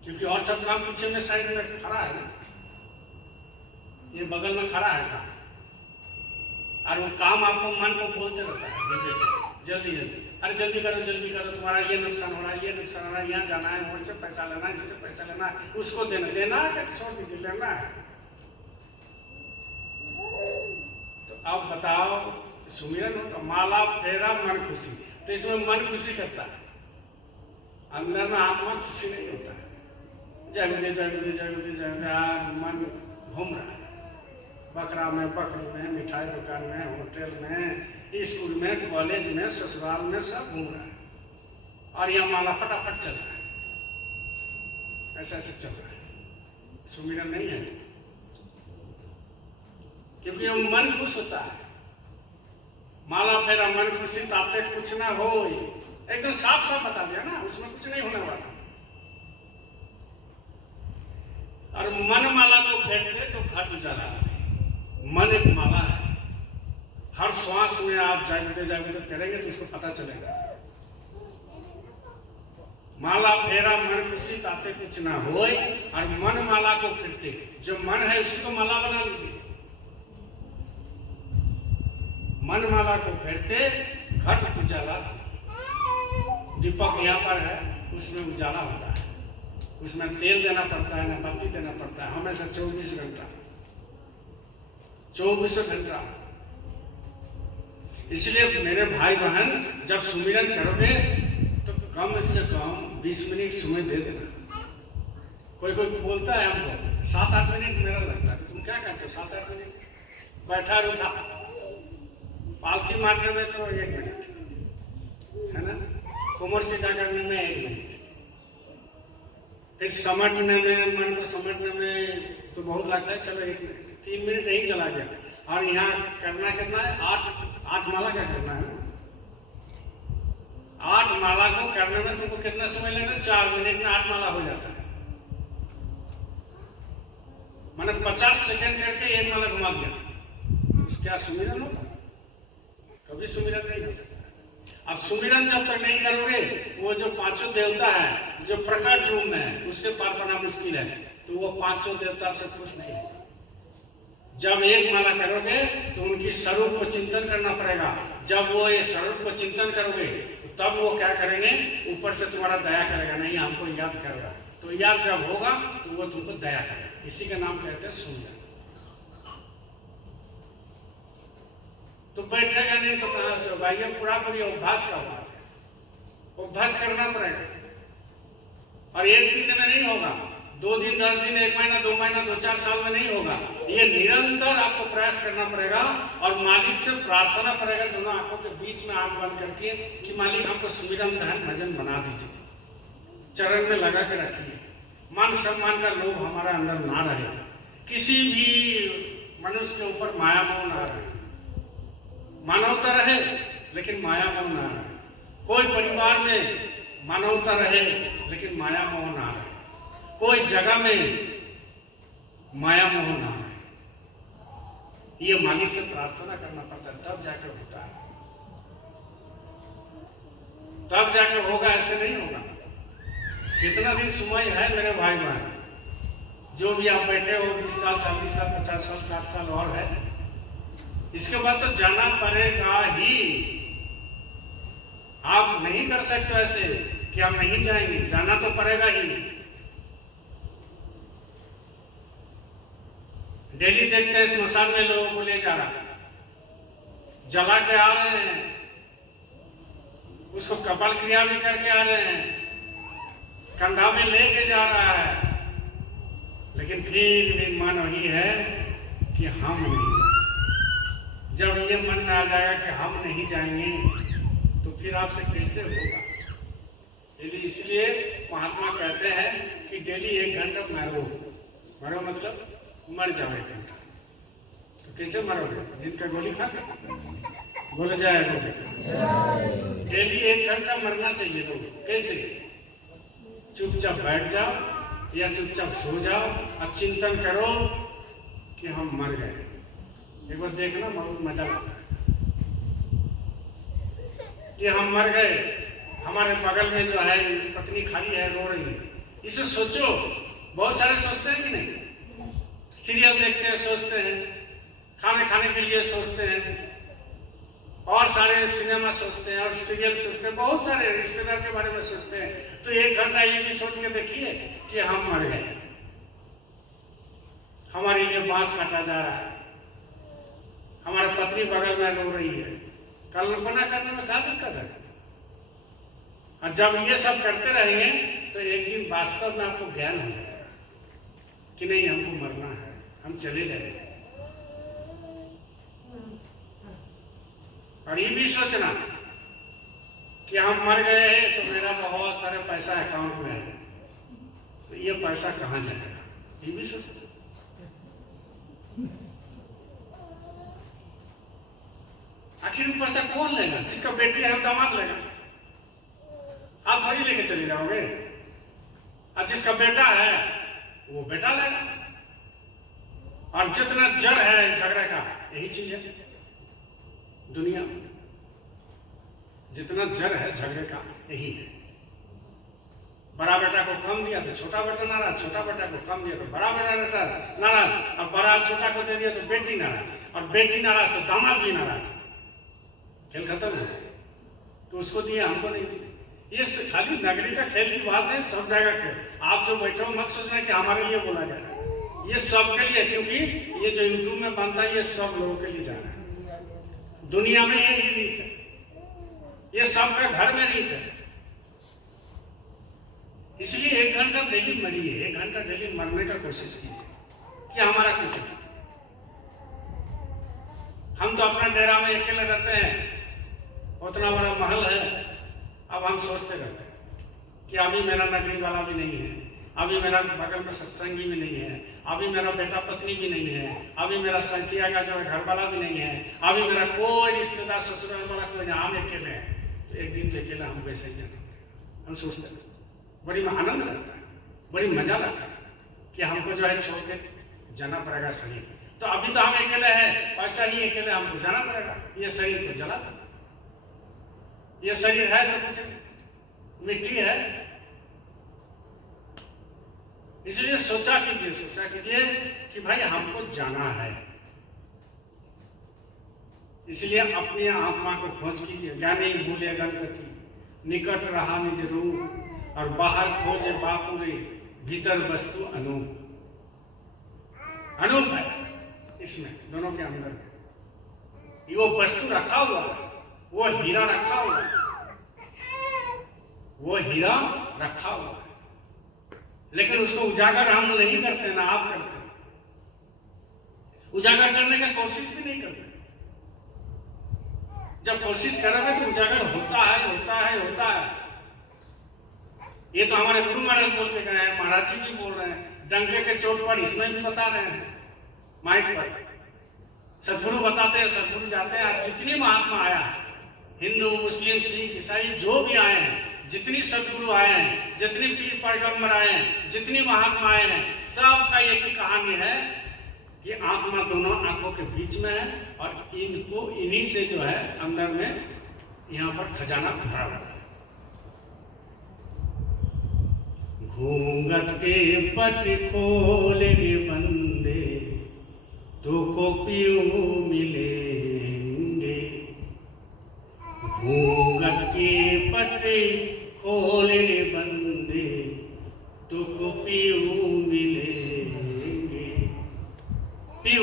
क्योंकि और सब काम पीछे में साइड में खड़ा है ना, ये बगल में खड़ा है काम, और वो काम आपको मन को बोलते रहता है जल्दी जल्दी, अरे जल्दी करो, तुम्हारा ये नुकसान हो रहा है, ये नुकसान हो रहा है, यहाँ जाना है, उससे पैसा लेना है, इससे पैसा लेना है, उसको देना है, कि छोड़ दीजिए, लेना है। तो अब बताओ, सुमिरन होगा माला फेरा मन खुशी, तो इसमें मन खुशी करता है, अंदर में आत्मा खुशी नहीं होता है। जय गुरु जय गुरु जय गुरु जय गुरु, मन घूम रहा है, बकरा में, बकरी में, मिठाई दुकान में, होटल में, स्कूल में, कॉलेज में, ससुराल में, सब घूम रहा है, और यह माला फटाफट चल रहा है, ऐसे ऐसे चल रहा है। सुमिरन नहीं है, क्योंकि वो मन खुश होता है। माला फेरा मन खुशी ताते कुछ ना हो, एकदम साफ साफ बता दिया ना, उसमें कुछ नहीं होने वाला। और मन माला को फेरते तो घट उजाला है। मन एक माला है, हर श्वास में आप जागृत करेंगे तो उसको पता चलेगा। माला फेरा मन खुशी ताते कुछ ना होए, और मन माला को फिरते, जो मन है उसी को माला बना लीजिए। मन माला को फेरते घट उजाला, दीपक यहाँ पर है, उसमें उजाला होता है, उसमें तेल देना पड़ता है, ना बत्ती देना पड़ता है, हमेशा 24 घंटा। इसलिए मेरे भाई बहन, जब सुमिरन करोगे तो कम से कम 20 मिनट समय दे देना। कोई बोलता है हमको 7-8 मिनट मेरा लगता है, तुम क्या करते हो 7-8 मिनट? बैठा उठा, पालती मारने में तो 1 मिनट है ना, कोमर सीधा करने में 1 मिनट, फिर समझने में, मन को समझने में तो बहुत लगता है, चलो 1 मिनट, 3 मिनट यही चला गया। और यहाँ करना कितना है? 8 माला का करना है। 8 माला को करने में तुमको कितना समय लेना? 4 मिनट में 8 माला हो जाता है। मैंने 50 सेकंड करके 1 माला घुमा दिया, क्या सुमिरन होता? कभी सुमिरन नहीं हो सकता। अब सुमिरन जब तक नहीं करोगे, वो जो 5 देवता है जो प्रकट रूप में है, उससे पार पाना मुश्किल है, तो वो 5 देवता से खुश नहीं है। जब 1 माला करोगे तो उनकी स्वरूप को चिंतन करना पड़ेगा। जब वो ये स्वरूप को चिंतन करोगे तो तब वो क्या करेंगे? ऊपर से तुम्हारा दया करेगा, नहीं हमको याद कर रहा है, तो याद जब होगा तो वो तुमको दया करेगा। इसी का नाम कहते हैं सुमिरन। तो बैठेगा नहीं तो कहां से होगा? ये पूरा अभ्यास का बात है, अभ्यास करना पड़ेगा, और 1 दिन में नहीं होगा, 2 दिन, 10 दिन, 1 महीना, 2 महीना, 2-4 साल में नहीं होगा। ये निरंतर आपको प्रयास करना पड़ेगा, और मालिक से प्रार्थना पड़ेगा, दोनों आंखों के बीच में आंख बंद करके, कि मालिक हमको सुमिरन ध्यान भजन बना दीजिए, चरण में लगा के रखिए। मान सम्मान का लोभ हमारा अंदर ना रहे, किसी भी मनुष्य के ऊपर माया मोह ना रहे, मानवता रहे लेकिन माया मोह ना रहे। कोई परिवार में मानवता रहे लेकिन माया मोह ना रहे, कोई जगह में माया मोह ना रहे। ये मालिक से प्रार्थना करना पड़ता है, तब जाकर होता है, तब जाकर होगा, ऐसे नहीं होगा। कितना दिन समय है मेरे भाई बहन, जो भी आप बैठे हो 20 साल, 40 साल, 50 साल, 60 साल और है, इसके बाद तो जाना पड़ेगा ही। आप नहीं कर सकते ऐसे कि हम नहीं जाएंगे, जाना तो पड़ेगा ही। डेली देखते हैं स्मशान में लोगों को ले जा रहा है, जला के आ रहे हैं, उसको कपाल क्रिया भी करके आ रहे हैं, कंधा में लेके जा रहा है, लेकिन फिर भी मन वही है कि हम नहीं जाएंगे। जब ये मन में आ जाएगा कि हम नहीं जाएंगे तो फिर आपसे कैसे होगा? इसलिए महात्मा कहते हैं कि डेली 1 घंटा मरो। मरो मतलब मर जाओ 1 घंटा। तो कैसे मरोगे? नींद का गोली खा के? बोले जाए डेली 1 घंटा मरना चाहिए लोग। कैसे? चुपचाप बैठ जाओ या चुपचाप सो जाओ और चिंतन करो कि हम मर गए। एक बार देखना बहुत मजा लगता है कि हम मर गए, हमारे बगल में जो है पत्नी खाली है, रो रही है। इसे सोचो। बहुत सारे सोचते हैं कि नहीं? सीरियल देखते हैं, सोचते हैं, खाने खाने के लिए सोचते हैं, और सारे सिनेमा सोचते हैं और सीरियल सोचते हैं, बहुत सारे रिश्तेदार के बारे में सोचते हैं। तो 1 घंटा ये भी सोच के देखिए कि हम मर गए, हमारे लिए बांस काटा जा रहा है, हमारे पत्नी बगल में रो रही है। कल्पना करने में क्या दिक्कत है? और जब ये सब करते रहेंगे तो एक दिन वास्तव में आपको ज्ञान हो जाएगा कि नहीं, हमको मरना है, हम चले जाएंगे। और ये भी सोचना कि हम मर गए हैं तो मेरा बहुत सारे पैसा अकाउंट में है, तो ये पैसा कहाँ जाएगा, ये भी सोचना। आखिर में पैसा कौन लेगा? जिसका बेटी है दामाद लेगा, आप थोड़ी लेके चले जाओगे। और जिसका बेटा है वो बेटा लेगा। और जितना जड़ है झगड़े का, यही चीज है दुनिया में। जितना जड़ है झगड़े का यही है। बड़ा बेटा को कम दिया तो छोटा बेटा नाराज, छोटा बेटा को कम दिया तो बड़ा बेटा नाराज, और बड़ा छोटा को दे दिया तो बेटी नाराज, और बेटी नाराज तो दामाद भी नाराज। खेल खत्म है। तो उसको दिया, हमको नहीं दिया। ये खाली नगरी का खेल की बात है, सब जगह खेल। आप जो बैठे हो मत सोचना कि हमारे लिए बोला जा रहा है, ये सबके लिए। क्योंकि ये जो यूट्यूब में बनता है ये सब लोगों के लिए जा रहा है। दुनिया में यही रीत है, ये सबका घर में रीत है। इसलिए 1 घंटा डेली मरिए, 1 घंटा डेली मरने का कोशिश कीजिए कि हमारा कुछ है। हम तो अपना डेरा में अकेले रहते हैं, उतना बड़ा महल है। अब हम सोचते रहते हैं कि अभी मेरा नगरी वाला भी नहीं है, अभी मेरा बगल में सत्संगी भी नहीं है, अभी मेरा बेटा पत्नी भी नहीं है, अभी मेरा सैतिया का जो है घर वाला भी नहीं है, अभी मेरा कोई रिश्तेदार ससुराल वाला कोई नहीं, हम अकेले हैं। तो एक दिन तो अकेला हमको ऐसे ही जाना पड़ेगा। हम सोचते हैं, बड़ी आनंद लगता है, बड़ी मजा लगता है कि हमको जो है छोड़ के जाना पड़ेगा शरीर। तो अभी तो हम अकेले हैं, ऐसा ही अकेले हमको जाना पड़ेगा। ये शरीर को जला दो, ये शरीर है तो कुछ मिट्टी है। इसलिए सोचा कीजिए कि भाई हमको जाना है। इसलिए अपनी आत्मा को खोज कीजिए। ज्ञानी भूले गणपति, निकट रहा निज रूप, और बाहर खोजे बापू रे, भीतर वस्तु अनूप। अनूप है इसमें, दोनों के अंदर में वो वस्तु रखा हुआ है, वो हीरा रखा हुआ है, वो हीरा रखा हुआ है। लेकिन उसको उजागर हम नहीं करते, ना आप करते हैं। उजागर करने का कोशिश भी नहीं करते। जब कोशिश करोगे तो उजागर होता है, होता है, होता है। ये तो हमारे गुरु महाराज बोल के गए हैं, महाराज जी बोल रहे हैं, डंके के चोट पर इसमें भी बता रहे हैं माइक पर। सदगुरु बताते हैं, सदगुरु जाते हैं। आज जितनी महात्मा आया है, हिंदू मुस्लिम सिख ईसाई जो भी आए हैं, जितनी सदगुरु आए हैं, जितनी पीर पैगंबर आए हैं, जितनी महात्मा आए हैं, सबका एक ही कहानी है कि आत्मा दोनों आंखों के बीच में है, और इनको इन्हीं से जो है अंदर में यहाँ पर खजाना भरा हुआ है। घूंघट के पट खोल के बंदे तुको पियो मिलेंगे। घूंघट के पट खोल रे बंदे तुको पियो मिलेंगे। पियो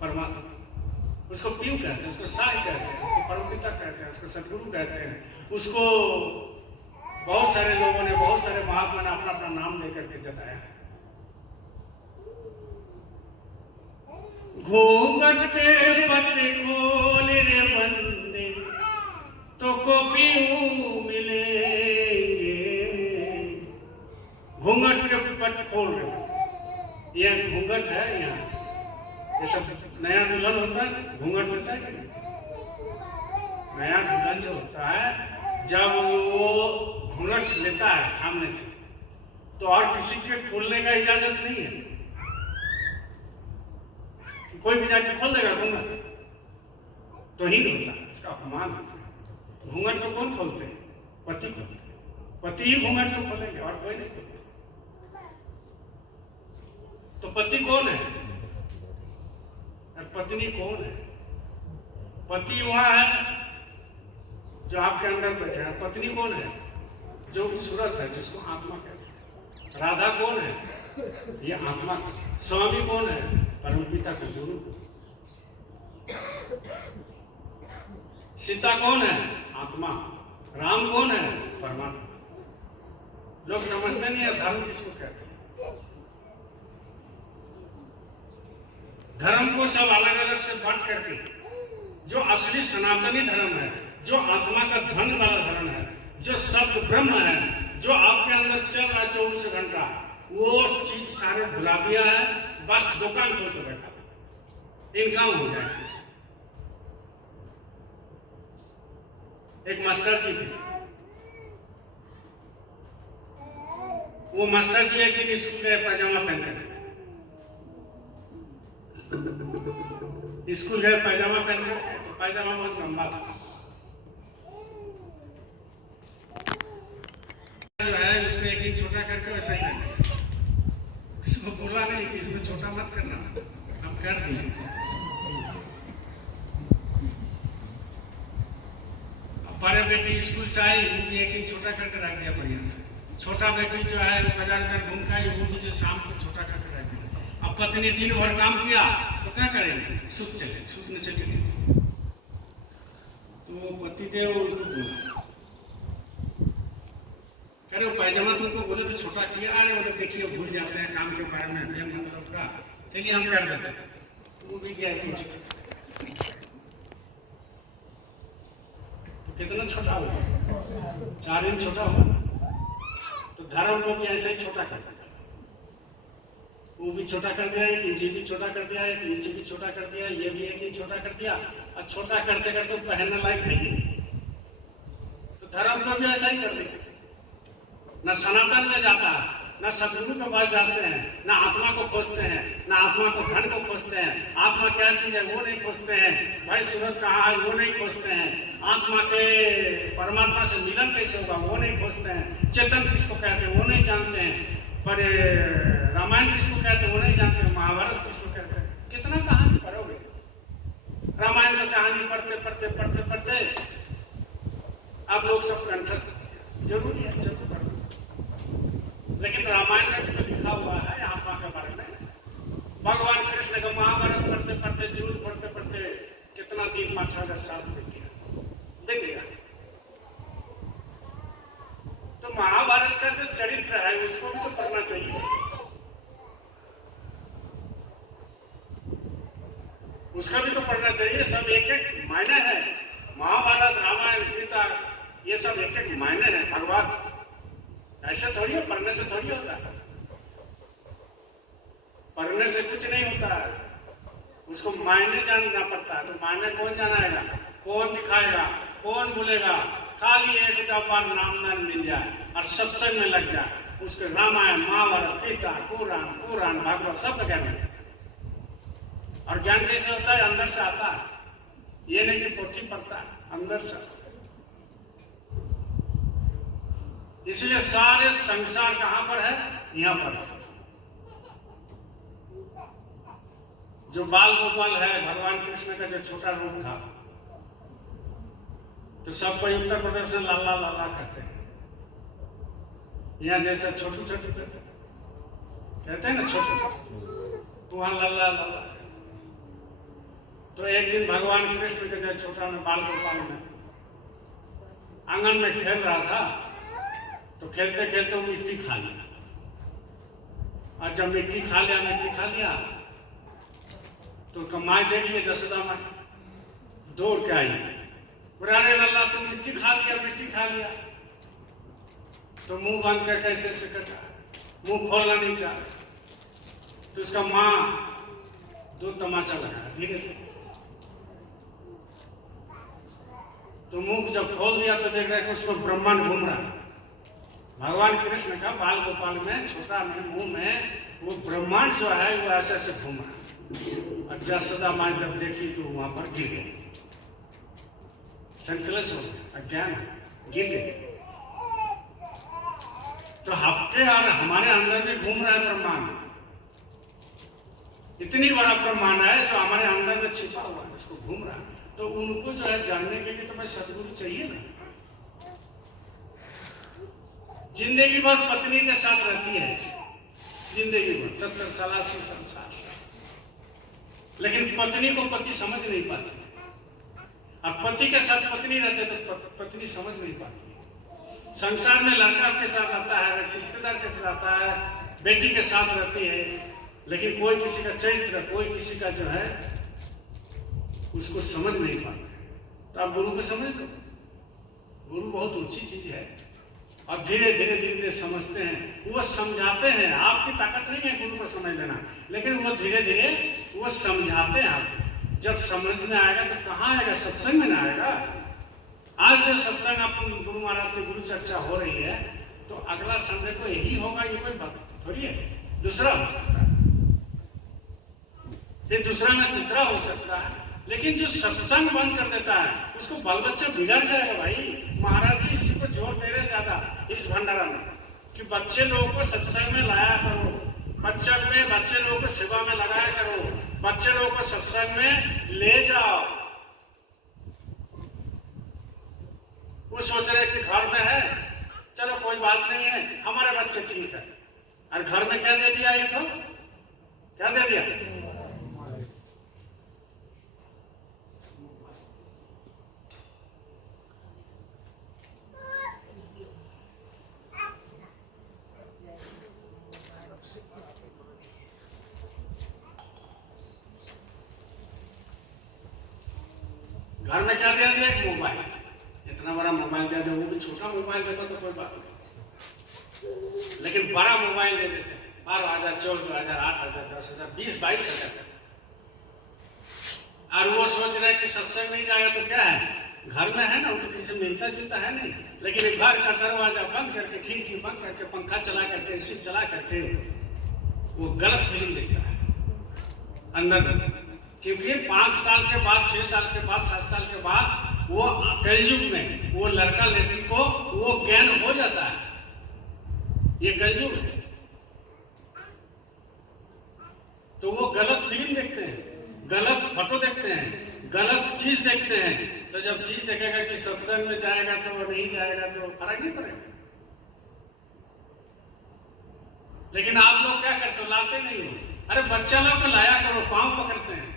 परमात्मा, उसको पीयू कहते हैं, उसको साई कहते हैं, उसको परमपिता कहते हैं, उसको सदगुरु कहते हैं, उसको बहुत सारे लोगों ने, बहुत सारे महात्मा ने अपना अपना नाम लेकर के जताया है। घूंघट के पट खोल रे बंदे तो को पीयू मिलेंगे। घूंघट के पट खोल रहे, यह घूंघट है। यहाँ ये सब नया दुल्हन होता है, घूंघट होता है कि नहीं? नया दुल्हन जो होता है, जब वो घूंघट लेता है सामने से, तो और किसी के खोलने का इजाजत नहीं है कि कोई भी जाके खोल देगा घूंघट, तो ही होता है, उसका अपमान होता है। घूंघट को कौन खोलते हैं? पति खोलते हैं, पति ही घूंघट को खोलेंगे और कोई नहीं खोलेगा। तो पति कौन है और पत्नी कौन है? पति वहां है जो आपके अंदर बैठे हैं, पत्नी कौन है? जो सूरत है, जिसको आत्मा कहते हैं। राधा कौन है? ये आत्मा। स्वामी कौन है? परमपिता का गुरु। सीता कौन है? आत्मा। राम कौन है? परमात्मा। लोग समझते नहीं है धर्म किसको कहते हैं। धर्म को सब अलग अलग से बांट करके, जो असली सनातनी धर्म है, जो आत्मा का धन वाला धर्म है, जो शब्द ब्रह्म है, जो आपके अंदर चल रहा है 24 घंटा, वो चीज सारे भुला दिया है। बस दुकान खोल के बैठा, इनकम हो जाए। एक मास्टर जी थे, वो मास्टर जी एक दिन स्कूल गए पैजामा पहन कर, स्कूल गए पैजामा पहन कर, तो पैजामा बहुत लंबा था। जो है उसको एक इंच छोटा करके वैसा ही कर दिया। किसी को बोला नहीं कि इसमें छोटा मत करना, हम कर दिए। अब बड़े बेटी स्कूल से आई, वो भी एक इंच छोटा करके रख दिया बढ़िया से। छोटा बेटी जो है बाजार कर घूम के आई, वो भी जो शाम को छोटा करके रख दिया। अब पत्नी दिन भर काम किया तो क्या करेंगे? सूखने चले गए। तो वो पति देव उनको बोला, अरे वो पैजामा तुमको बोले तो छोटा किया। अरे बोले देखिए भूल जाते हैं काम के बारे में, मतलब का, चलिए हम कर देते हैं। तो वो भी गया कुछ, तो कितना छोटा हुआ? 4 इंच छोटा हुआ। तो धर्म को भी ऐसे ही छोटा कर दिया, वो भी छोटा कर दिया, 1 इंच भी छोटा कर दिया, 1 इंच भी छोटा कर दिया, ये भी 1 इंच छोटा कर दिया। और छोटा करते करते पहनने लायक है ही नहीं। तो धर्म को भी ऐसा ही कर दिया, न सनातन में जाता है, न सदगुरु के पास जाते हैं, न आत्मा को खोजते हैं, न आत्मा को धन को खोजते हैं। आत्मा क्या चीज है वो नहीं खोजते हैं, भाई सूरज कहाँ है वो नहीं खोजते हैं, आत्मा के परमात्मा से मिलन कैसे होगा वो नहीं खोजते हैं, चेतन किसको कहते हैं वो नहीं जानते हैं, पर रामायण किसको कहते हैं वो नहीं जानते हैं, महाभारत किसको कहते हैं। कितना कहानी पढ़ोगे? रामायण की कहानी पढ़ते पढ़ते पढ़ते पढ़ते आप लोग सब कंठस्थ जरूरी है, चलो पढ़ो। लेकिन रामायण में भी तो लिखा हुआ है आत्मा के बारे में। भगवान कृष्ण का महाभारत पढ़ते पढ़ते, जरूर पढ़ते पढ़ते कितना दिन 5,000 साल देख लिया। तो महाभारत का जो चरित्र है उसको भी तो पढ़ना चाहिए, उसका भी तो पढ़ना चाहिए। सब एक एक मायने है। महाभारत, रामायण, गीता, ये सब एक एक मायने हैं। भगवान ऐसे थोड़ी है, पढ़ने से थोड़ी होता है, पढ़ने से कुछ नहीं होता है, उसको मायने जानना पड़ता है। तो मायने कौन जानाएगा, कौन दिखाएगा, कौन बोलेगा? खाली एक बार नाम मिल जाए और सत्संग में लग जाए, उसके रामायण, महाभारत, गीता, पुराण, भागवत सब ज्ञान मिल जाए। और ज्ञान कैसे होता है? अंदर से आता है, ये नहीं कि पोथी पढ़ता है, अंदर से। इसलिए सारे संसार कहां पर है? यहां पर है। जो बाल गोपाल है, भगवान कृष्ण का जो छोटा रूप था, तो सब कोई उत्तर प्रदेश में लाला लाला कहते हैं। यहाँ जैसे छोटू छोटू कहते हैं ना, छोटू, तो वहां लाला लाला। तो एक दिन भगवान कृष्ण के जो छोटा में बाल गोपाल में आंगन में खेल रहा था, तो खेलते खेलते वो मिट्टी खा लिया। और जब मिट्टी खा लिया तो कमाई देख लिया जसोदा माँ दौड़ के आई, बोला अरे लल्ला तुम मिट्टी खा लिया। तो मुंह बंद कर कैसे कटा, मुंह खोलना नहीं चाह, तो उसका माँ दो तमाचा लगा धीरे से। तो मुंह जब खोल दिया तो देख रहे कि उसमें ब्रह्मांड घूम रहा है। भगवान कृष्ण का बाल गोपाल में छोटा में मुंह में वो ब्रह्मांड जो है वो ऐसे ऐसे घूम रहा है। और जसोदा माँ जब देखी तो वहां पर गिर गई, सेंसलेस हो गए, अज्ञान गिर गई। तो आपके और हमारे अंदर भी घूम रहा है ब्रह्मांड, इतनी बड़ा ब्रह्मांड है जो हमारे अंदर में छिपा हुआ है, उसको घूम रहा है। तो उनको जो है जानने के लिए तो मैं सदगुरु चाहिए ना। जिंदगी भर पत्नी के साथ रहती है, जिंदगी भर 70 साल 80 साल 60 साल, लेकिन पत्नी को पति समझ नहीं पाती। और पति के साथ पत्नी रहते तो पत्नी समझ नहीं पाती। संसार में लड़का के साथ रहता है, रिश्तेदार के साथ रहता है, बेटी के साथ रहती है, लेकिन कोई किसी का चरित्र, कोई किसी का जो है उसको समझ नहीं पाते। तो आप गुरु को समझ लो, गुरु बहुत ऊंची चीज है। और धीरे धीरे समझते हैं, वो समझाते हैं। आपकी ताकत नहीं है गुरु को समझ लेना, लेकिन वो धीरे धीरे वो समझाते हैं आपको। जब समझ में आएगा तो कहाँ आएगा, सत्संग में ना आएगा। आज जो सत्संग आप गुरु महाराज की गुरु चर्चा हो रही है, तो अगला संडे को यही होगा, ये कोई बात थोड़ी है। दूसरा हो सकता है, फिर दूसरा में तीसरा हो सकता है, लेकिन जो सत्संग बंद कर देता है उसको बाल बच्चा बिगड़ जाएगा। भाई महाराज जी इसी को जोर दे रहे ज्यादा इस भंडारा में कि बच्चे लोगों को सत्संग में लाया करो, बच्चे लोगों को सेवा में लगाया करो, बच्चे लोगों को सत्संग में ले जाओ। वो सोच रहे कि घर में है, चलो कोई बात नहीं है, हमारे बच्चे ठीक है। और घर में क्या दे दिया, एक तो क्या दे दिया, घर में क्या दिया, एक मोबाइल। इतना बड़ा मोबाइल दिया, वो भी छोटा मोबाइल देता तो कोई बात नहीं, लेकिन बड़ा मोबाइल दे देते हैं। 12,000 14,000 8,000 10,000 20-22,000 का। और वो सोच रहे कि सत्संग नहीं जाएगा तो क्या है, घर में है ना, वो तो किसी से मिलता जुलता है नहीं। लेकिन घर का दरवाजा बंद करके, खिड़की बंद करके, पंखा चला करके, एसी चला करके वो गलत फिल्म देखता है अंदर में। क्योंकि 5 साल के बाद, 6 साल के बाद, 7 साल के बाद वो कलयुग में वो लड़का लड़की को वो ज्ञान हो जाता है। ये कलयुग है, तो वो गलत फिल्म देखते हैं, गलत फोटो देखते हैं, गलत चीज देखते हैं। तो जब चीज देखेगा कि सत्संग में जाएगा तो वो नहीं जाएगा तो फर्क नहीं पड़ेगा। लेकिन आप लोग क्या करते हो, लाते नहीं हो। अरे बच्चा लोग को लाया करो, पांव पकड़ते हैं,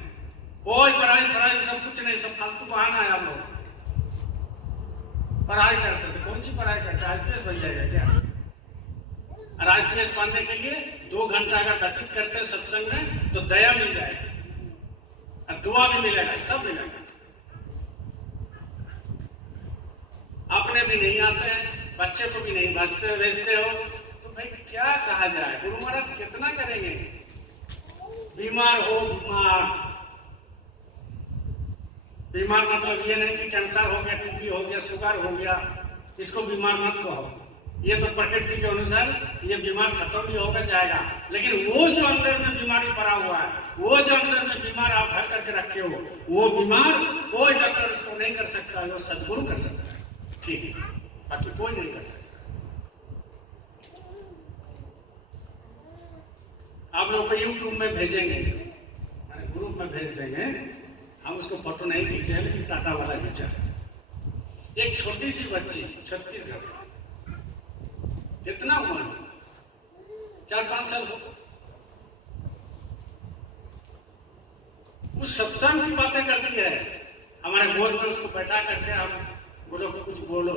कोई पढ़ाई सब कुछ नहीं, सब फालतू बहाना है। आप लोग पढ़ाई करते तो कौन सी पढ़ाई करते, आईपीएस बन जाएगा क्या? और आईपीएस बनने के लिए 2 घंटा अगर व्यतीत करते हैं सत्संग में तो दया मिल जाएगी, और दुआ भी मिलेगा, सब मिलेगा। अपने भी नहीं आते हैं, बच्चे को भी नहीं भेजते हो, तो भाई क्या कहा जाए। गुरु महाराज कितना करेंगे। बीमार हो, बीमार मतलब ये नहीं कि कैंसर हो गया, टीबी हो गया, शुगर हो गया, इसको बीमार मत कहो। ये तो प्रकृति के अनुसार ये बीमार खत्म भी होगा, जाएगा। लेकिन वो जो अंदर में बीमारी पड़ा हुआ है, वो जो अंदर में बीमार आप भर करके रखे हो, वो बीमार कोई डॉक्टर उसको नहीं कर सकता, वो सदगुरु कर सकता है, ठीक है, बाकी कोई नहीं कर सकता। आप लोग को यूट्यूब में भेजेंगे, ग्रुप में भेज देंगे, हम उसको फोटो नहीं खींचे, लेकिन टाटा वाला खींचा। एक छोटी सी बच्ची छत्तीसगढ़, कितना उम्र होगा, 4-5 साल हो, उस सत्संग की बातें करती है। हमारे गोद में उसको बैठा करके हम बोलो कुछ बोलो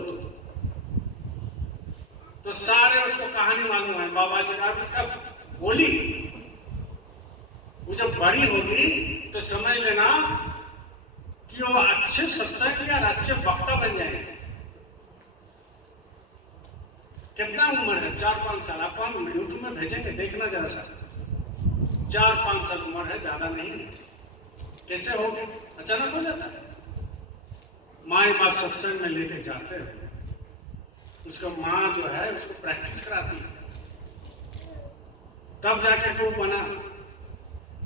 तो सारे उसको कहानी मालूम है बाबा जी का। इसका बोली वो जब बड़ी होगी तो समझ लेना कि वो अच्छे सत्संग और अच्छे वक्ता बन जाएंगे। कितना उम्र है? 4-5 साल। आप हम यूट्यूब में भेजेंगे, देखना जरा सा। 4-5 साल उम्र है, ज्यादा नहीं है। कैसे हो गए? अचानक हो जाता है। माँ बाप सत्संग में लेके जाते हैं, उसका माँ जो है उसको प्रैक्टिस कराती है, तब जाकर के वो बना।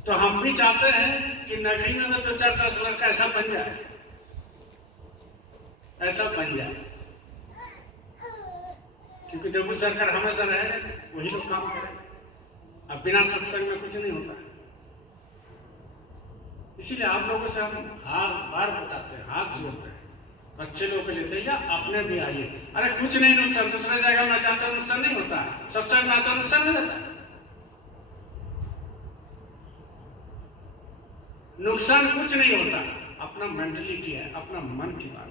तो हम भी चाहते हैं कि नगरी में 2-4-10 लड़का ऐसा बन जाए, ऐसा बन जाए, क्योंकि देखो सरकार हमेशा रहे, वही लोग काम करें। अब बिना सत्संग में कुछ नहीं होता है। इसीलिए आप लोगों से हम हर बार बताते हैं, हाथ जोड़ते हैं, अच्छे लोग को लेते हैं या अपने भी आइए। अरे कुछ नहीं नुकसान, दूसरे जगह में जाते हो नुकसान नहीं होता है, सत्संग में आते हो नुकसान नहीं होता है। नुकसान कुछ नहीं होता, अपना मेंटलिटी है, अपना मन की बात।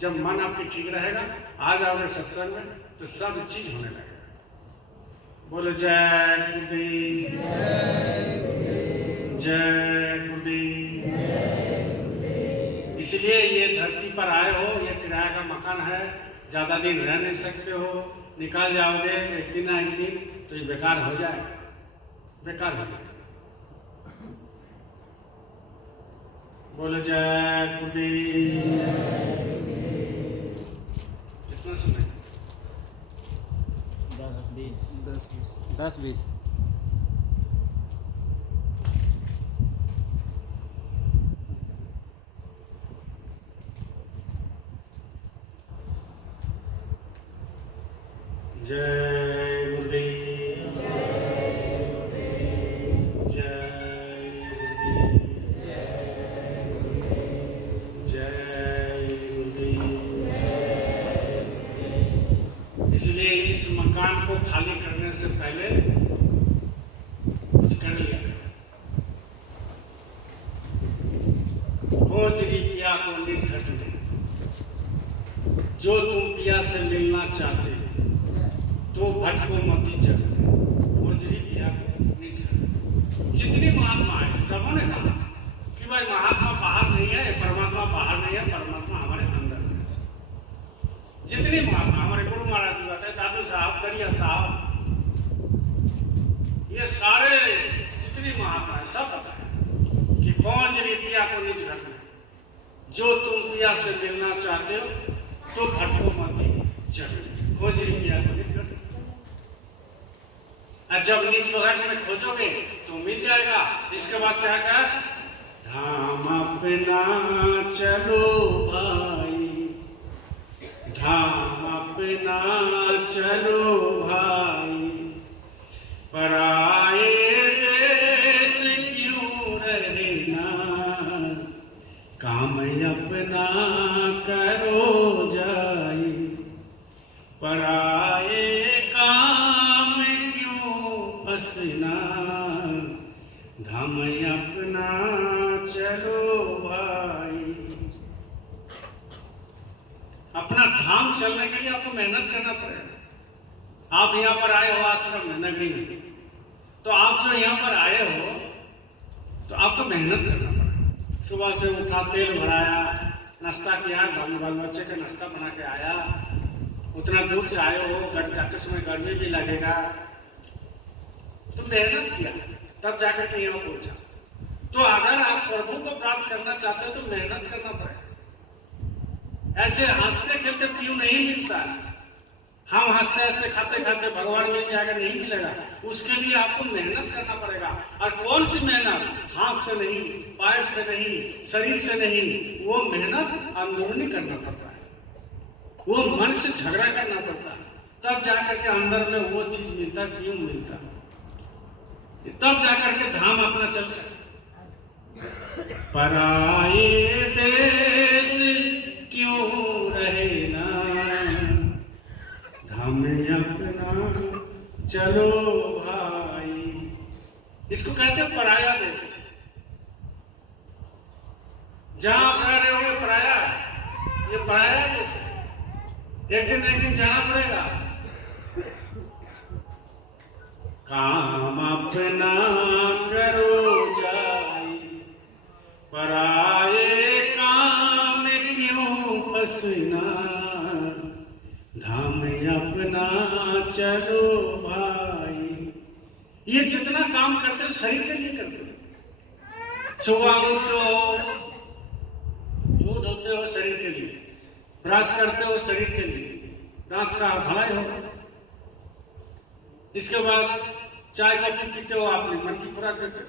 जब मन आपके ठीक रहेगा, आ जाओगे सत्संग में तो सब चीज होने लगेगा। बोलो जय गुरुदेव, जय गुरुदेव। इसलिए ये धरती पर आए हो, ये किराया का मकान है, ज्यादा दिन रह नहीं सकते हो, निकाल जाओगे एक दिन ना एक दिन तो ये बेकार हो जाएगा, बेकार हो जाएगा। बोलो जय गुरुदेव। कितना समय? 10-20 जय गुरुदेव, जय गुरुदेव, जय गुरुदेव, जय गुरुदेव। इसलिए इस मकान को खाली करने से पहले कुछ कर लिया। खोज ली पिया को निज घट में, जो तुम पिया से मिलना चाहते तो भटको मती जग में, खोज ली पिया को निज घट में। जितने महात्मा है सबों ने कहा कि भाई महात्मा बाहर नहीं है, परमात्मा बाहर नहीं है, परमात्मा हमारे अंदर है। जितने महात्मा, हमारे गुरु महाराज जी बताए, दादू साहब, दरिया साहब, ये सारे जितने महात्मा है सब बताए कि खोज ली पिया को निज घट में, जो तुम पिया से मिलना चाहते हो तो भटको मती जग में, खोज ली पिया को निज घट में। जब निज भगत में खोजोगे तो मिल जाएगा। इसके बाद क्या कहा? धाम अपना चलो भाई, धाम अपना चलो भाई, पराए देश क्यों रहना, काम अपना करो जाई, पराए काम क्यों फंसना, धाम अपना चलो भाई। अपना धाम चलने के लिए आपको मेहनत करना पड़ेगा। आप यहाँ पर आए हो आश्रम में, नगरी में, तो आप जो यहाँ पर आए हो तो आपको मेहनत करना पड़ेगा। सुबह से उठा, तेल भराया, नाश्ता किया, बाल बच्चे का नाश्ता बना के आया, उतना दूर से आए हो, घर जाते समय गर्मी भी लगेगा, तो मेहनत किया तब जाकर के यहाँ पहुंचा। तो अगर आप प्रभु को प्राप्त करना चाहते हो तो मेहनत करना पड़ेगा। ऐसे हंसते खेलते पीयू नहीं मिलता है। हम हंसते हंसते खाते खाते भगवान मिल जाएगा, नहीं मिलेगा। उसके लिए आपको मेहनत करना पड़ेगा। और कौन सी मेहनत? हाथ से नहीं, पैर से नहीं, शरीर से नहीं, वो मेहनत अंदरूनी करना पड़ता है, वो मन से झगड़ा करना पड़ता है, तब जाकर के अंदर में वो चीज मिलता है, पीयू मिलता है, तब जाकर के धाम अपना चल सकता। पराए देश क्यों रहना, धाम अपना चलो भाई। इसको कहते हैं पराया देश। जहां आप रह रहे हो ये पराया है, ये पराया जैसे एक दिन जाना पड़ेगा। काम अपना करो जाई, पराये काम क्यों फंसना, धाम अपना चलो भाई। ये जितना काम करते हो शरीर के लिए करते हो। सुबह उठते हो, मुंह धोते हो शरीर के लिए, ब्रश करते हो शरीर के लिए, दांत का भलाई हो। इसके बाद चाय कॉफी पीते हो, आपने मन की खुराक करते हो।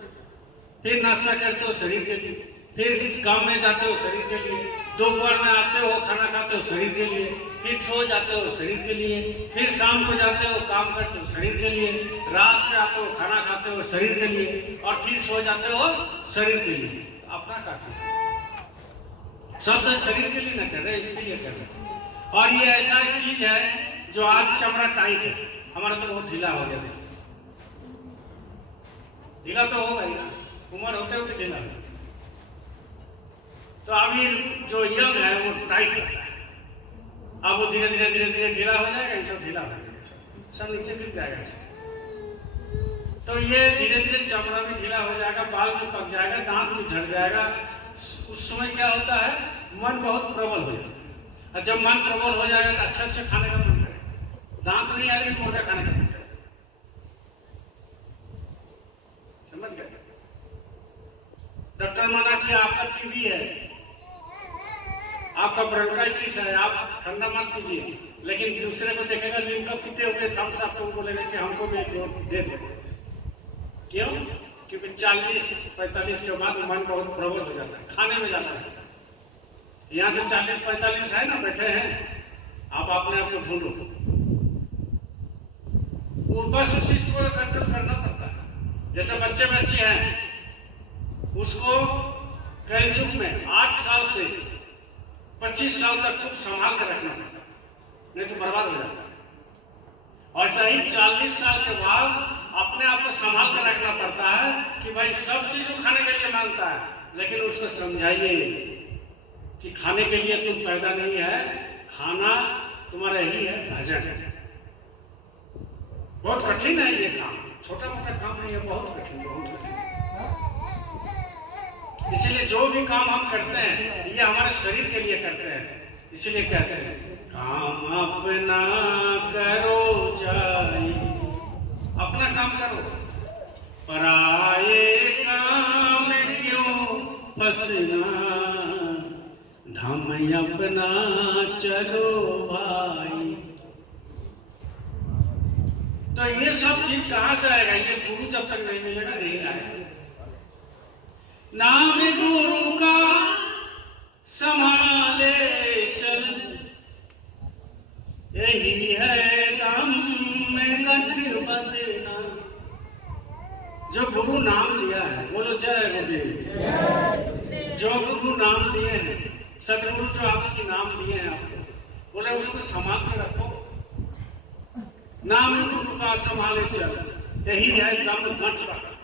फिर नाश्ता करते हो शरीर के लिए, फिर काम में जाते हो शरीर के लिए, दोपहर में आते हो खाना खाते हो शरीर के लिए, फिर सो जाते हो शरीर के लिए, फिर शाम को जाते हो काम करते हो शरीर के लिए, रात में आते हो खाना खाते हो शरीर के लिए, और फिर सो जाते हो शरीर के लिए। तो अपना क्या कर, सब तो शरीर के लिए ना कर रहे, इसलिए कर रहे। और ये ऐसा एक चीज है जो आज चमड़ा टाइट है, हमारा तो बहुत ढीला हो गया। देखिए ढीला तो होगा ही ना, उम्र होते होते ढीला हो। तो अभी जो यंग है वो टाइट रहता है, अब वो धीरे धीरे ढीला हो जाएगा, ये सब ढीला हो जाएगा, सब नीचे गिर जाएगा ऐसे। तो ये धीरे धीरे चमड़ा भी ढीला हो जाएगा, बाल भी पक जाएगा, दांत भी झड़ जाएगा। उस समय क्या होता है, मन बहुत प्रबल हो जाता है। और जब मन प्रबल हो जाएगा तो अच्छा खाने का मन करेगा, दांत नहीं आ रही मुर्गा खाने का मन करेगा। समझ गए? डॉक्टर मना किया आपका टीबी है, आपका ब्रोंकाइटिस है, आप ठंडा मत पीजिए, लेकिन दूसरे को देखेगा लिम्का पीते हुए थम्स अप, तो बोलेगा कि हमको भी दे दे। क्यों? क्योंकि 40-45 के बाद मन बहुत प्रबल हो जाता है, खाने में जाता है। यहाँ जो 40-45 है ना बैठे हैं, आप अपने आप को ढूंढो, वो बस उस चीज को कंट्रोल करना पड़ता है। जैसे बच्चे हैं, उसको कलयुग में 8 साल से 25 साल तक खूब संभाल कर रखना पड़ता है, नहीं तो बर्बाद हो जाता है। और सही 40 साल के बाद अपने आप को संभाल कर रखना पड़ता है कि भाई सब चीज खाने के लिए मांगता है, लेकिन उसको समझाइए कि खाने के लिए तुम पैदा नहीं है, खाना तुम्हारा ही है, भजन। बहुत कठिन है ये काम, छोटा मोटा काम नहीं है, बहुत कठिन, बहुत कठिन। इसलिए जो भी काम हम करते हैं ये हमारे शरीर के लिए करते हैं। इसलिए कहते हैं काम अपना करो जाई, अपना काम करो, पराये काम क्यों फंसना, धम अपना चलो भाई। तो ये सब चीज कहां से आएगा? ये गुरु जब तक नहीं मिलेगा नहीं आएगा। नाम गुरु का संभाले चल, यही है दम में गठबंधन। जो गुरु नाम दिया है, बोलो जय गुरुदेव। जो गुरु नाम दिए हैं, सदगुरु जो आपकी नाम दिए हैं आपको, बोले उसको संभाल के रखो। नाम गुरु का संभाले चल, यही है दम गठबंधन।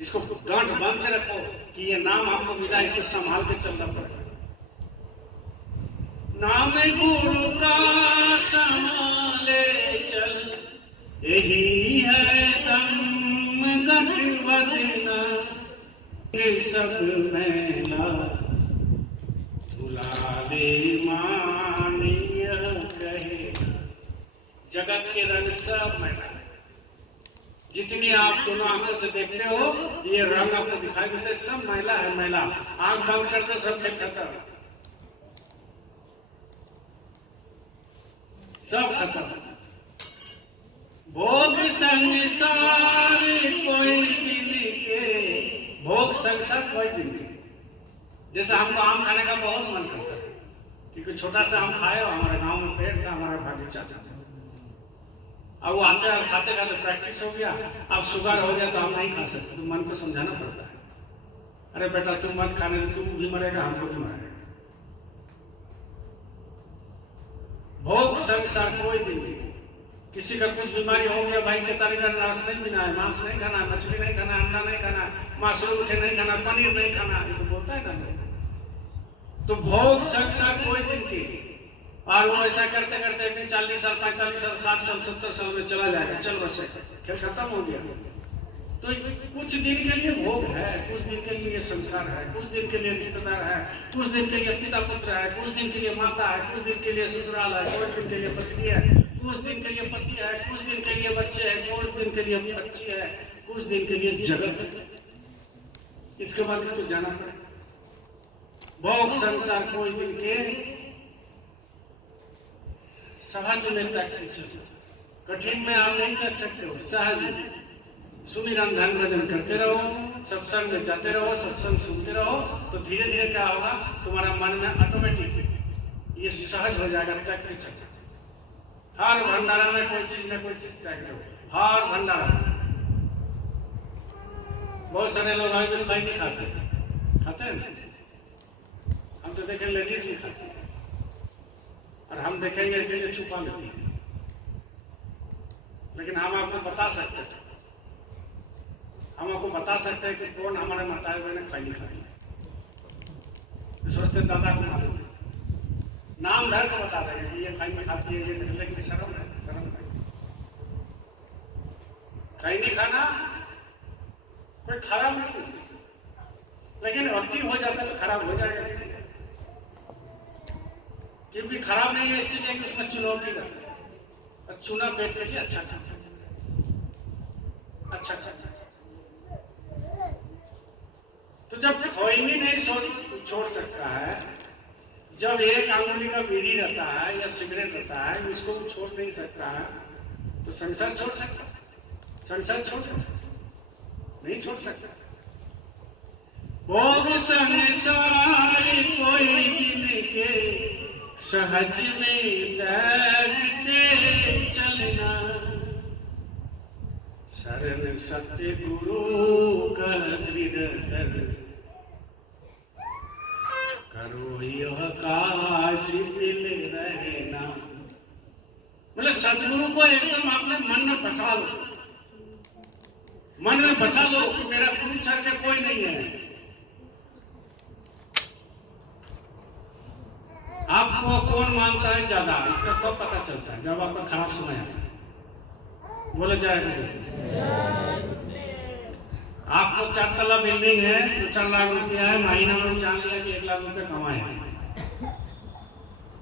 इसको गांठ बांध के रखो कि ये नाम आपको मिला, इसको संभाल के चलना पड़ेगा। नाम गुरु का संभाले चल, यही है दम गठबंधन। सब मैला भुलावे मानिय कहे, जगत के रंग सब मैला। जितनी आप दोनों आंखों से देखते हो ये रंग आपको दिखाई देते, सब मैला है, मैला। आंख बंद करते सब खेल खत्म, सब खत्म। भोग संसार कोई दिन के, भोग संसार कोई दिन के। जैसे हमको आम खाने का बहुत मन करता है, क्योंकि छोटा सा आम खाए, हमारे गांव में पेड़ था, हमारा बगीचा था। अब वो आते हैं खाते खाते प्रैक्टिस हो गया, अब शुगर हो गया तो हम नहीं खा सकते, तो मन को समझाना पड़ता है, अरे बेटा तुम मत खाने से तुम भी मरेगा, हमको भी मरेगा। भोग संसार कोई भी नहीं। किसी का कुछ बीमारी हो गया, भाई 43 का रस नहीं पीना है, मांस नहीं खाना, मछली नहीं खाना, अंडा नहीं खाना, मशरूम नहीं खाना, पनीर नहीं खाना, ये तो बोलता है ना। तो भोग संसार कोई दिन की, और वो ऐसा करते करते एक दिन 40 साल 45 साल 60 साल 70 साल में चला जाएगा, चल बस खेल खत्म हो गया। तो कुछ दिन के लिए भोग है, कुछ दिन के लिए संसार है, कुछ दिन के लिए रिश्तेदार है, कुछ दिन के लिए पिता पुत्र है, कुछ दिन के लिए माता है, कुछ दिन के लिए ससुराल है, कुछ दिन के लिए पत्नी है, कुछ दिन के लिए पति है, कुछ दिन के लिए बच्चे हैं, कुछ दिन के लिए बच्ची है, कुछ दिन के लिए जगत है। इसके बाद इसको जाना पड़ेगा। भोग संसार कोई दिन के सहज में तकती चलो, कठिन में आप नहीं तक सकते हो। सहज सुमिरन ध्यान भजन करते रहो, सत्संग में जाते रहो, सत्संग सुनते रहो, तो धीरे धीरे क्या होगा, तुम्हारा मन में ऑटोमेटिक ये सहज हो जाएगा। तकती चलो, हर भंडारा में कोई चीज तैक दो, हर भंडारा में। बहुत सारे लोग अभी भी खाई नहीं खाते हैं ना, हम तो देखें लेडीज भी खाती है, और हम देखेंगे इसीलिए छुपा लेती है। लेकिन हम आपको बता सकते हैं, कि कौन हमारे माताएं बहनें खाई नहीं खाती है। सोचते दादा को मालूम है, नाम धर को बता देंगे कि ये खाई नहीं खाती है, ये, लेकिन शर्म है। खाई नहीं खाना कोई खराब नहीं, लेकिन अति हो जाता है तो खराब हो जाएगा। क्योंकि खराब नहीं है इसीलिए कि उसमें चुनौती रहती है, और चुना पेट के लिए अच्छा। तो जब कोई भी नहीं छोड़ सकता है, जब एक अंगुली का बीड़ी रहता है या सिगरेट रहता है, इसको वो छोड़ नहीं सकता है, तो संसार छोड़ सकता है? संसार छोड़ सकता नहीं, छोड़ सकता। भोग संसार कोई दिन के सहज में तैरते चलना, शरण सत्य गुरु का दृढ़ करो यह काज दिल रहना। मतलब सतगुरु को एकदम अपने मन में बसा लो, कि मेरा गुरु छड़ के कोई नहीं है। आपको कौन मानता है ज्यादा, इसका कब पता चलता है? जब आपका खराब समय आता है। बोले जाए, आपको 4 तला बिल्डिंग है, 2-4 लाख रुपया है, महीना में जान लिया कि 1 लाख रुपए कमाए हैं,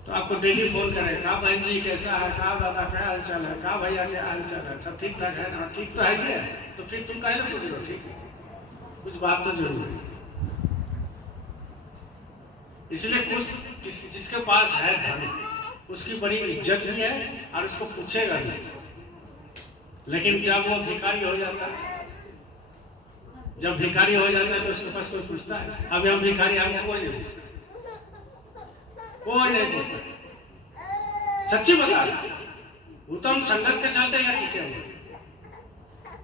तो आपको डेली फोन करे, कहा बहन जी कैसा है, कहा दादा क्या हाल चाल है, कहा भैया क्या हाल चाल है, सब ठीक ठाक है ना? ठीक तो है ही है, तो फिर तुम काहे ना पूछ रहे हो? ठीक है, कुछ बात तो जरूर है। इसलिए कुछ जिसके पास है धन, उसकी बड़ी इज्जत भी है और उसको पूछेगा भी। लेकिन जब वो भिखारी हो जाता है, तो उसके पास कोई पूछता है? अभी हम भिखारी, हमको कोई नहीं पूछता, सच्ची बता रहे। वो तो हम संगत के चलते यहाँ टिके हुए,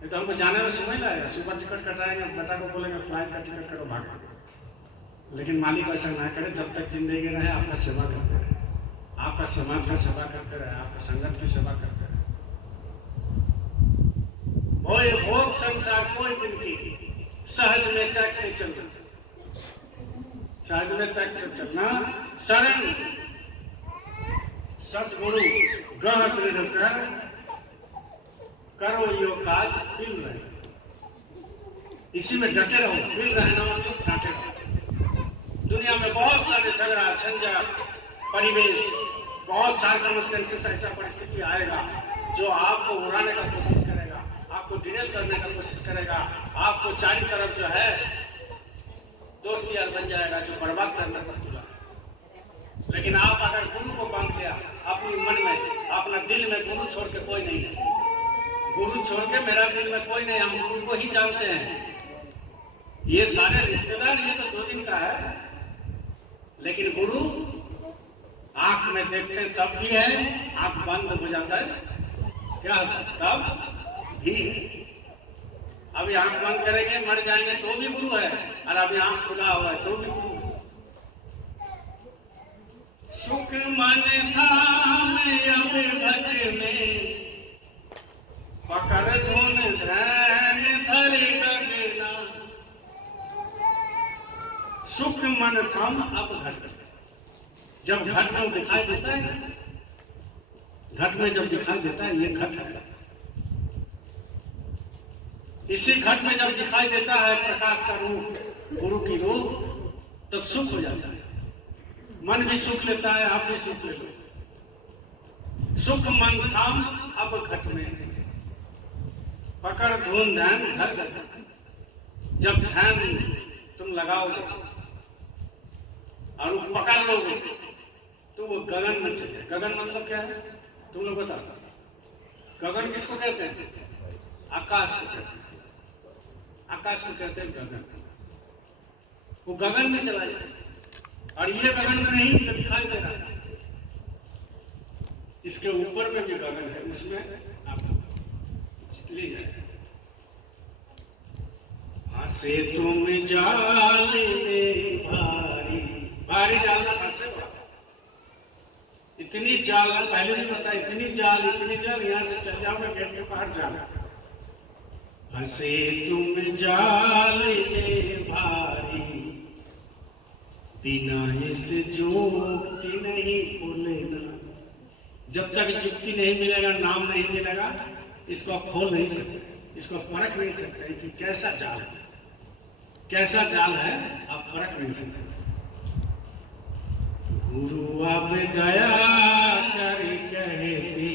तो हमको जाने में समय लगेगा। सुबह टिकट कटाएंगे, बेटा को बोलेंगे फ्लाइट का टिकट करो, भागेंगे। लेकिन मालिक ऐसा ना करे, जब तक जिंदगी रहे आपका सेवा करते रहे, आपका समाज का सेवा करते रहे, आपका संगत की सेवा करते रहे। भोग संसार कोई दिन की सहज में तैरते चलना, शरण सतगुरु गह दृढ़ कर करो यो काज मिल रहे। इसी में डटे रहो, मिल रहना मतलब डटे रहो। दुनिया में बहुत सारे झगड़ा झंझट परिवेश, बहुत सारे सर्कमस्टेंसेस, ऐसा परिस्थिति आएगा जो आपको उड़ाने का कोशिश करेगा, आपको डिरेल करने का कोशिश करेगा, आपको चारों तरफ जो है दोस्त यार बन जाएगा जो बर्बाद करने पर तुला। लेकिन आप अगर गुरु को बांध लिया अपने मन में, अपना दिल में, गुरु छोड़ के कोई नहीं है, गुरु छोड़ के मेरा दिल में कोई नहीं, हम गुरु को ही जानते हैं। ये सारे रिश्तेदार ये तो 2 दिन का है, लेकिन गुरु आंख में देखते हैं तब भी है, आंख बंद हो जाता है क्या होता है तब भी। अभी आंख बंद करेंगे मर जाएंगे तो भी गुरु है, और अभी आंख खुला हुआ है तो भी गुरु है। सुख मन था मैं अब भट में, पकड़ धुन ध्यान धर गगना। सुख मन थम अब घट, जब घट में दिखाई देता है ना, घट में जब दिखाई देता है ये घट है, इसी घट में जब दिखाई देता है प्रकाश का रूप, गुरु की रूप, तब सुख हो जाता है। मन भी सुख लेता है, आप भी सुख ले लो। सुख मन थाम अब घट में, पकड़ धून ध्यान घर घर। जब ध्यान तुम लगाओगे और वो पकड़ लोगे तो वो गगन में चले। गगन मतलब क्या है तुम लोग बता। गगन किसको कहते हैं? आकाश को कहते हैं। आकाश को कहते हैं गगन। वो गगन में चला जाए और ये गगन में नहीं जो दिखाई दे रहा है, इसके ऊपर में भी गगन है, उसमें आप ले जाए। हंसे तुम जाल में भारी, भारी जाल में फंसे हो। इतनी जाल, पहले भी बता, इतनी जाल यहाँ से चल जाओगे गेट के बाहर जाना। हंसे तुम जाल में भारी, बिना इस जुक्ति नहीं खुलेगा। जब तक जुक्ति नहीं मिलेगा, नाम नहीं मिलेगा, इसको आप खोल नहीं सकते, इसको परख नहीं सकते कि कैसा जाल है, कैसा जाल है, आप परख नहीं सकते। गुरु अब दया कर कहते,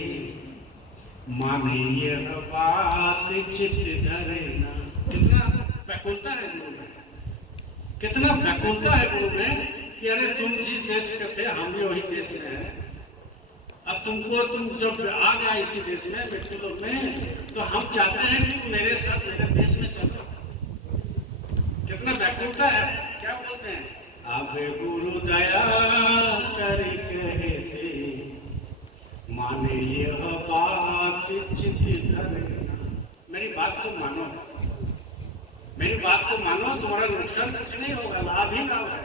माने यह बात चित्त धरना। कितना व्याकुलता है गुरु में, कितना व्याकुलता है गुरु में कि अरे तुम जिस देश के थे हम भी वही देश में हैं। अब तुम जब आ गया इसी देश में, मृत्यु लोक में, तो हम चाहते हैं कि तुम मेरे साथ मेरे देश में चलो। कितना व्याकुलता है। क्या बोलते हैं? अब गुरु दया कर कहते, माने यह बात चित्त धरना। मेरी बात को मानो, मेरी बात को मानो, तुम्हारा नुकसान कुछ नहीं होगा, लाभ ही लाभ है।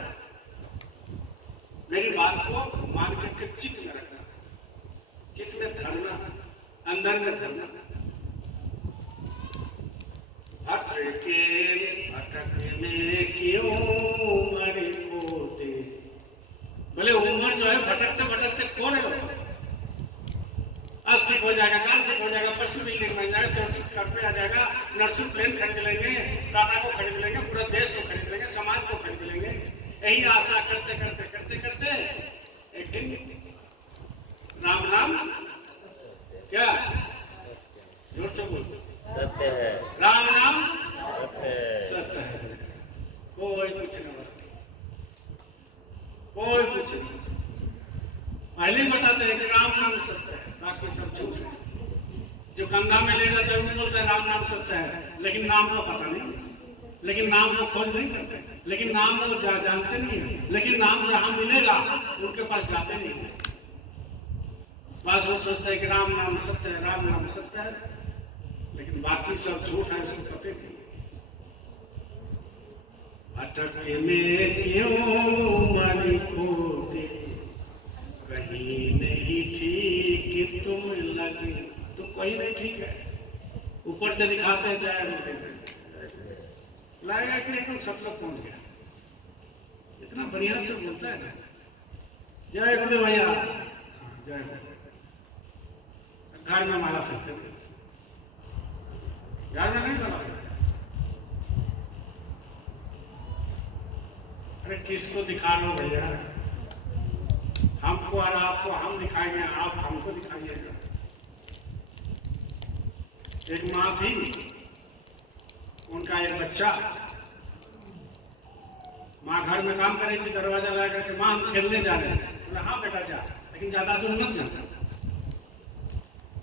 मेरी बात को मान करके चित्त में रखना, चित्त में धरना, अंदर में धरना। भटकने क्यों मरे पोते। बोले उम्र जो है भटकते भटकते खो रहे हो। आज ठीक हो जाएगा, काल ठीक हो जाएगा, परसों बिल्डिंग बन जाएगा, 64 घर पे आ जाएगा, नर्सिंग प्लेन खरीद लेंगे, टाटा को खरीद लेंगे, पूरा देश को खरीद लेंगे, समाज को खरीद लेंगे। यही आशा करते करते करते करते एक दिन राम नाम क्या जोर से बोल, सत्य है। राम नाम सत्य है। सत्य है। कोई कुछ नहीं, कोई कुछ नहीं। पहले बताते हैं कि राम नाम सत्य है, बाकी सब झूठ है। जो गंगा में ले जाते हैं वो बोलते हैं राम नाम सत्य है, लेकिन नाम का पता नहीं, लेकिन नाम को खोज नहीं करते, लेकिन नाम वो जानते नहीं है, लेकिन नाम जहां मिलेगा उनके पास जाते नहीं है। बस वो सोचता है कि राम नाम सत्य है, राम नाम सत्य है, लेकिन बाकी सब झूठ है, उसको पता नहीं। भटके में क्यों मरी खोते, कहीं नहीं ठीक तुम लगे। तुम कहीं नहीं ठीक है, ऊपर से दिखाते हैं जय गुरुदेव, लगेगा कि एकदम सतलग पहुंच गया। इतना बढ़िया से बोलता है ना, जय गुरुदेव भैया, जय गुरुदेव। घर में माला फेंकते थे, घर में नहीं माला फेंकते। अरे किसको दिखा लो भैया, हमको और आपको हम दिखाएंगे, आप हमको दिखाइएगा। एक माँ थी, उनका एक बच्चा, माँ घर में काम कर रही थी, दरवाजा लगा करके, माँ हम खेलने जा रहे हैं। बोले हाँ बेटा जा, लेकिन ज्यादा दूर मत जा।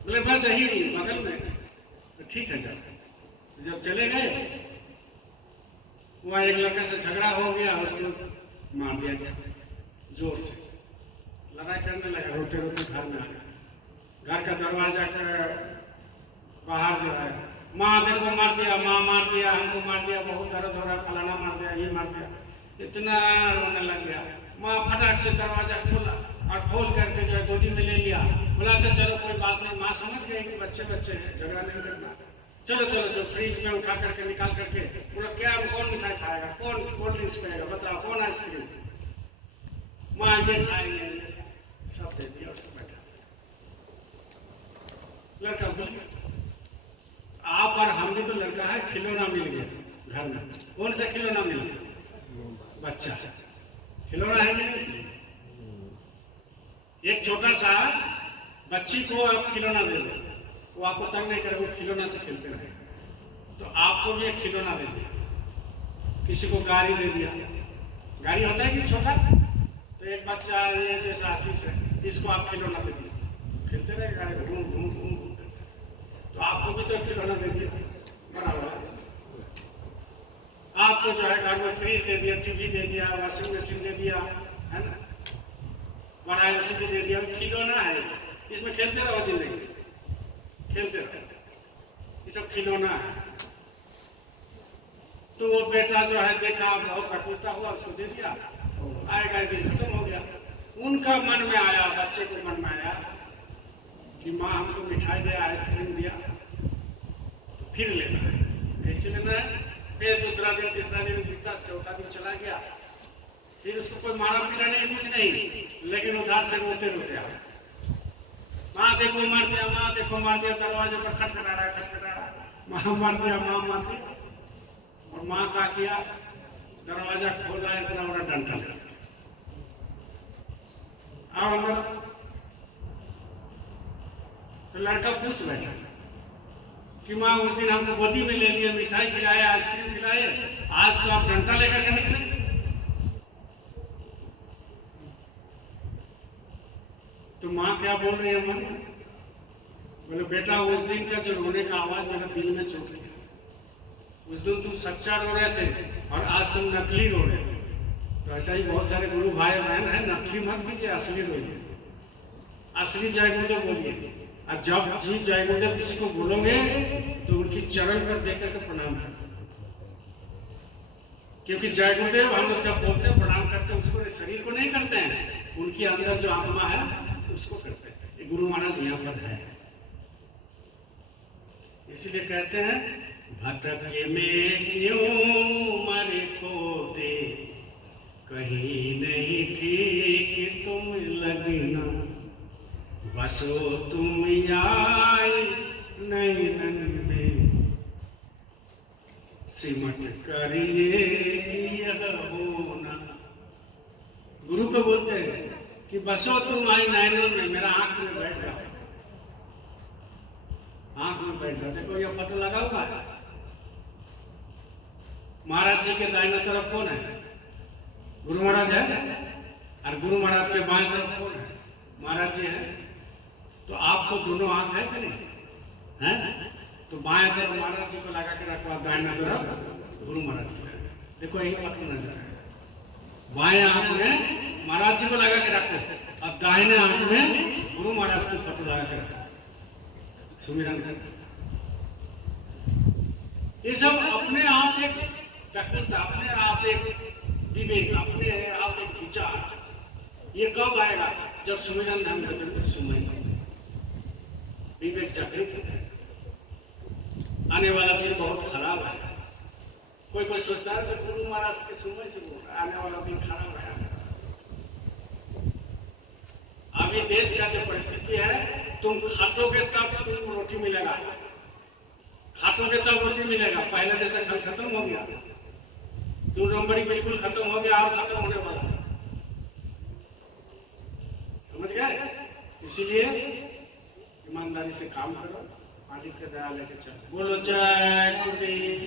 बोले बस यही बगल में। तो ठीक है जा। जब चले गए, वहाँ एक लड़के से झगड़ा हो गया, उसको मार दिया जोर से, लड़ाई करने लगा, रोते रोते घर में आ गया। घर का दरवाजा के बाहर जो है, माँ देखो मार दिया, माँ मार दिया, हमको मार दिया, बहुत दर्द हो रहा, फलाना मार दिया, ये मार दिया, इतना रोने लग गया। माँ फटाक से दरवाजा खोला और खोल करके जो है गोदी में ले लिया। बोला अच्छा चलो कोई बात नहीं। माँ समझ गई कि बच्चे बच्चे हैं, झगड़ा नहीं करना, चलो चलो चलो। फ्रिज में उठा करके निकाल करके बोला क्या कौन मिठाई खाएगा, कौन कोल्ड ड्रिंक्स पिएगा, बताओ कौन आइसक्रीम। माँ ये खाएंगे, खिलौना मिल गया घर में। कौन सा खिलौना मिला? बच्चा। खिलौना है कि नहीं? एक छोटा सा बच्ची को आप खिलौना दे दो, वो आपको तंग नहीं करे, वो खिलौना से खेलते रहे। तो आपको भी एक खिलौना दे दिया। किसी को गाड़ी दे दिया, गाड़ी होता है कि छोटा, तो एक बच्चा ये जैसा आशीष है, इसको आप खिलौना दे दिया, खेलते रहे गाड़ी घूम घूम घूम। तो आपको भी तो खिलौना दे दिया बराबर। आपको जो है घर में फ्रिज दे दिया, टीवी दे दिया, वॉशिंग मशीन दे दिया, है ना, बड़ा एलसीडी दे दिया, खिलौना है। इसमें खेलते रहो जिंदगी, खेलते रहो, ये सब खिलौना है। तो वो बेटा जो है देखा बहुत बकुलता हुआ, उसको दे दिया, आएगा एक दिन खत्म हो गया। उनका मन में आया, बच्चे को मन में आया कि माँ हमको मिठाई दिया, आइसक्रीम दिया, तो फिर लेना है। कैसे लेना है? फिर दूसरा दिन, तीसरा दिन बीता, चौथा दिन चला गया, फिर उसको कोई मारा पीटा नहीं, कुछ नहीं, लेकिन उधार से रोते रोते आया। माँ देखो मार दिया, माँ देखो मार दिया, दरवाजे पर खटखटा रहा है, खटखटा रहा है, माँ मार दिया, माँ मार दिया। और माँ क्या किया? दरवाजा खोल रहा है, इतना बड़ा डंडा ले आओ अंदर। तो लड़का पूछ बैठा कि माँ उस दिन हमको गोदी में ले लिया, मिठाई खिलाए, आइसक्रीम खिलाए, आज तो आप डंडा लेकर के निकले। तो माँ क्या बोल रही है? मन बोले बेटा, उस दिन का जो रोने का आवाज मेरा दिल में चुभ गया। उस दिन तुम सच्चा रो रहे थे और आज तुम नकली रो रहे हो। तो ऐसा ही बहुत सारे गुरु भाई बहन है, नकली मत कीजिए, असली रोइए, असली जय गुरुदेव बोलिए। और जब जी जय गुरुदेव किसी को बोलोगे तो उनकी चरण पर देकर के प्रणाम करो, क्योंकि जय गुरुदेव हम लोग जब बोलते हैं प्रणाम करते हैं, उसको शरीर को नहीं करते हैं, उनके अंदर जो आत्मा है उसको करते हैं। ये गुरु महाराज यहाँ पर है, इसीलिए कहते हैं भटके में क्यों मरे खोते, कहीं नहीं ठीक तुम लगना, बसो तुम आए नैनन में, सिमट करिए यह होना। गुरु को बोलते हैं कि बसो तुम आए नैनन में, मेरा आंख में बैठ जाओ, आंख में बैठ जाओ। देखो ये फोटो लगा हुआ है, महाराज जी के दाहिने तरफ कौन है? गुरु महाराज है, और गुरु महाराज के बाएं तरफ कौन है? महाराज जी है। तो आपको दोनों आंख है कि नहीं है? तो बाएं तरफ महाराज जी को लगा के रखो, दाहिना तरफ गुरु महाराज की लगा। देखो यही बात नजर है, बाएं आंख में महाराज जी को लगा के रखो और दाहिने आंख में गुरु महाराज की फोटो लगा के रखो, सुमिरन कर। ये सब अपने आप एक व्याकुलता, अपने आप एक विवेक, अपने आप एक विचार। ये कब आएगा? जब सुमिरन ध्यान भजन के सुमय विवेक जागृत होता है। आने वाला दिन बहुत खराब है। कोई सोचता है कि गुरु महाराज के सुमय से आने वाला दिन खराब है। अभी देश का जो परिस्थिति है, तुम खाटोगे तब तुम रोटी मिलेगा, खाटोगे तब रोटी मिलेगा। पहले जैसा खल खत्म हो गया, 2 नंबरी बिल्कुल खत्म हो गया और खत्म होने वाला है, समझ गए? इसीलिए ईमानदारी से काम करो, मालिक के दया लेके चलो। बोलो जय गुरुदेव।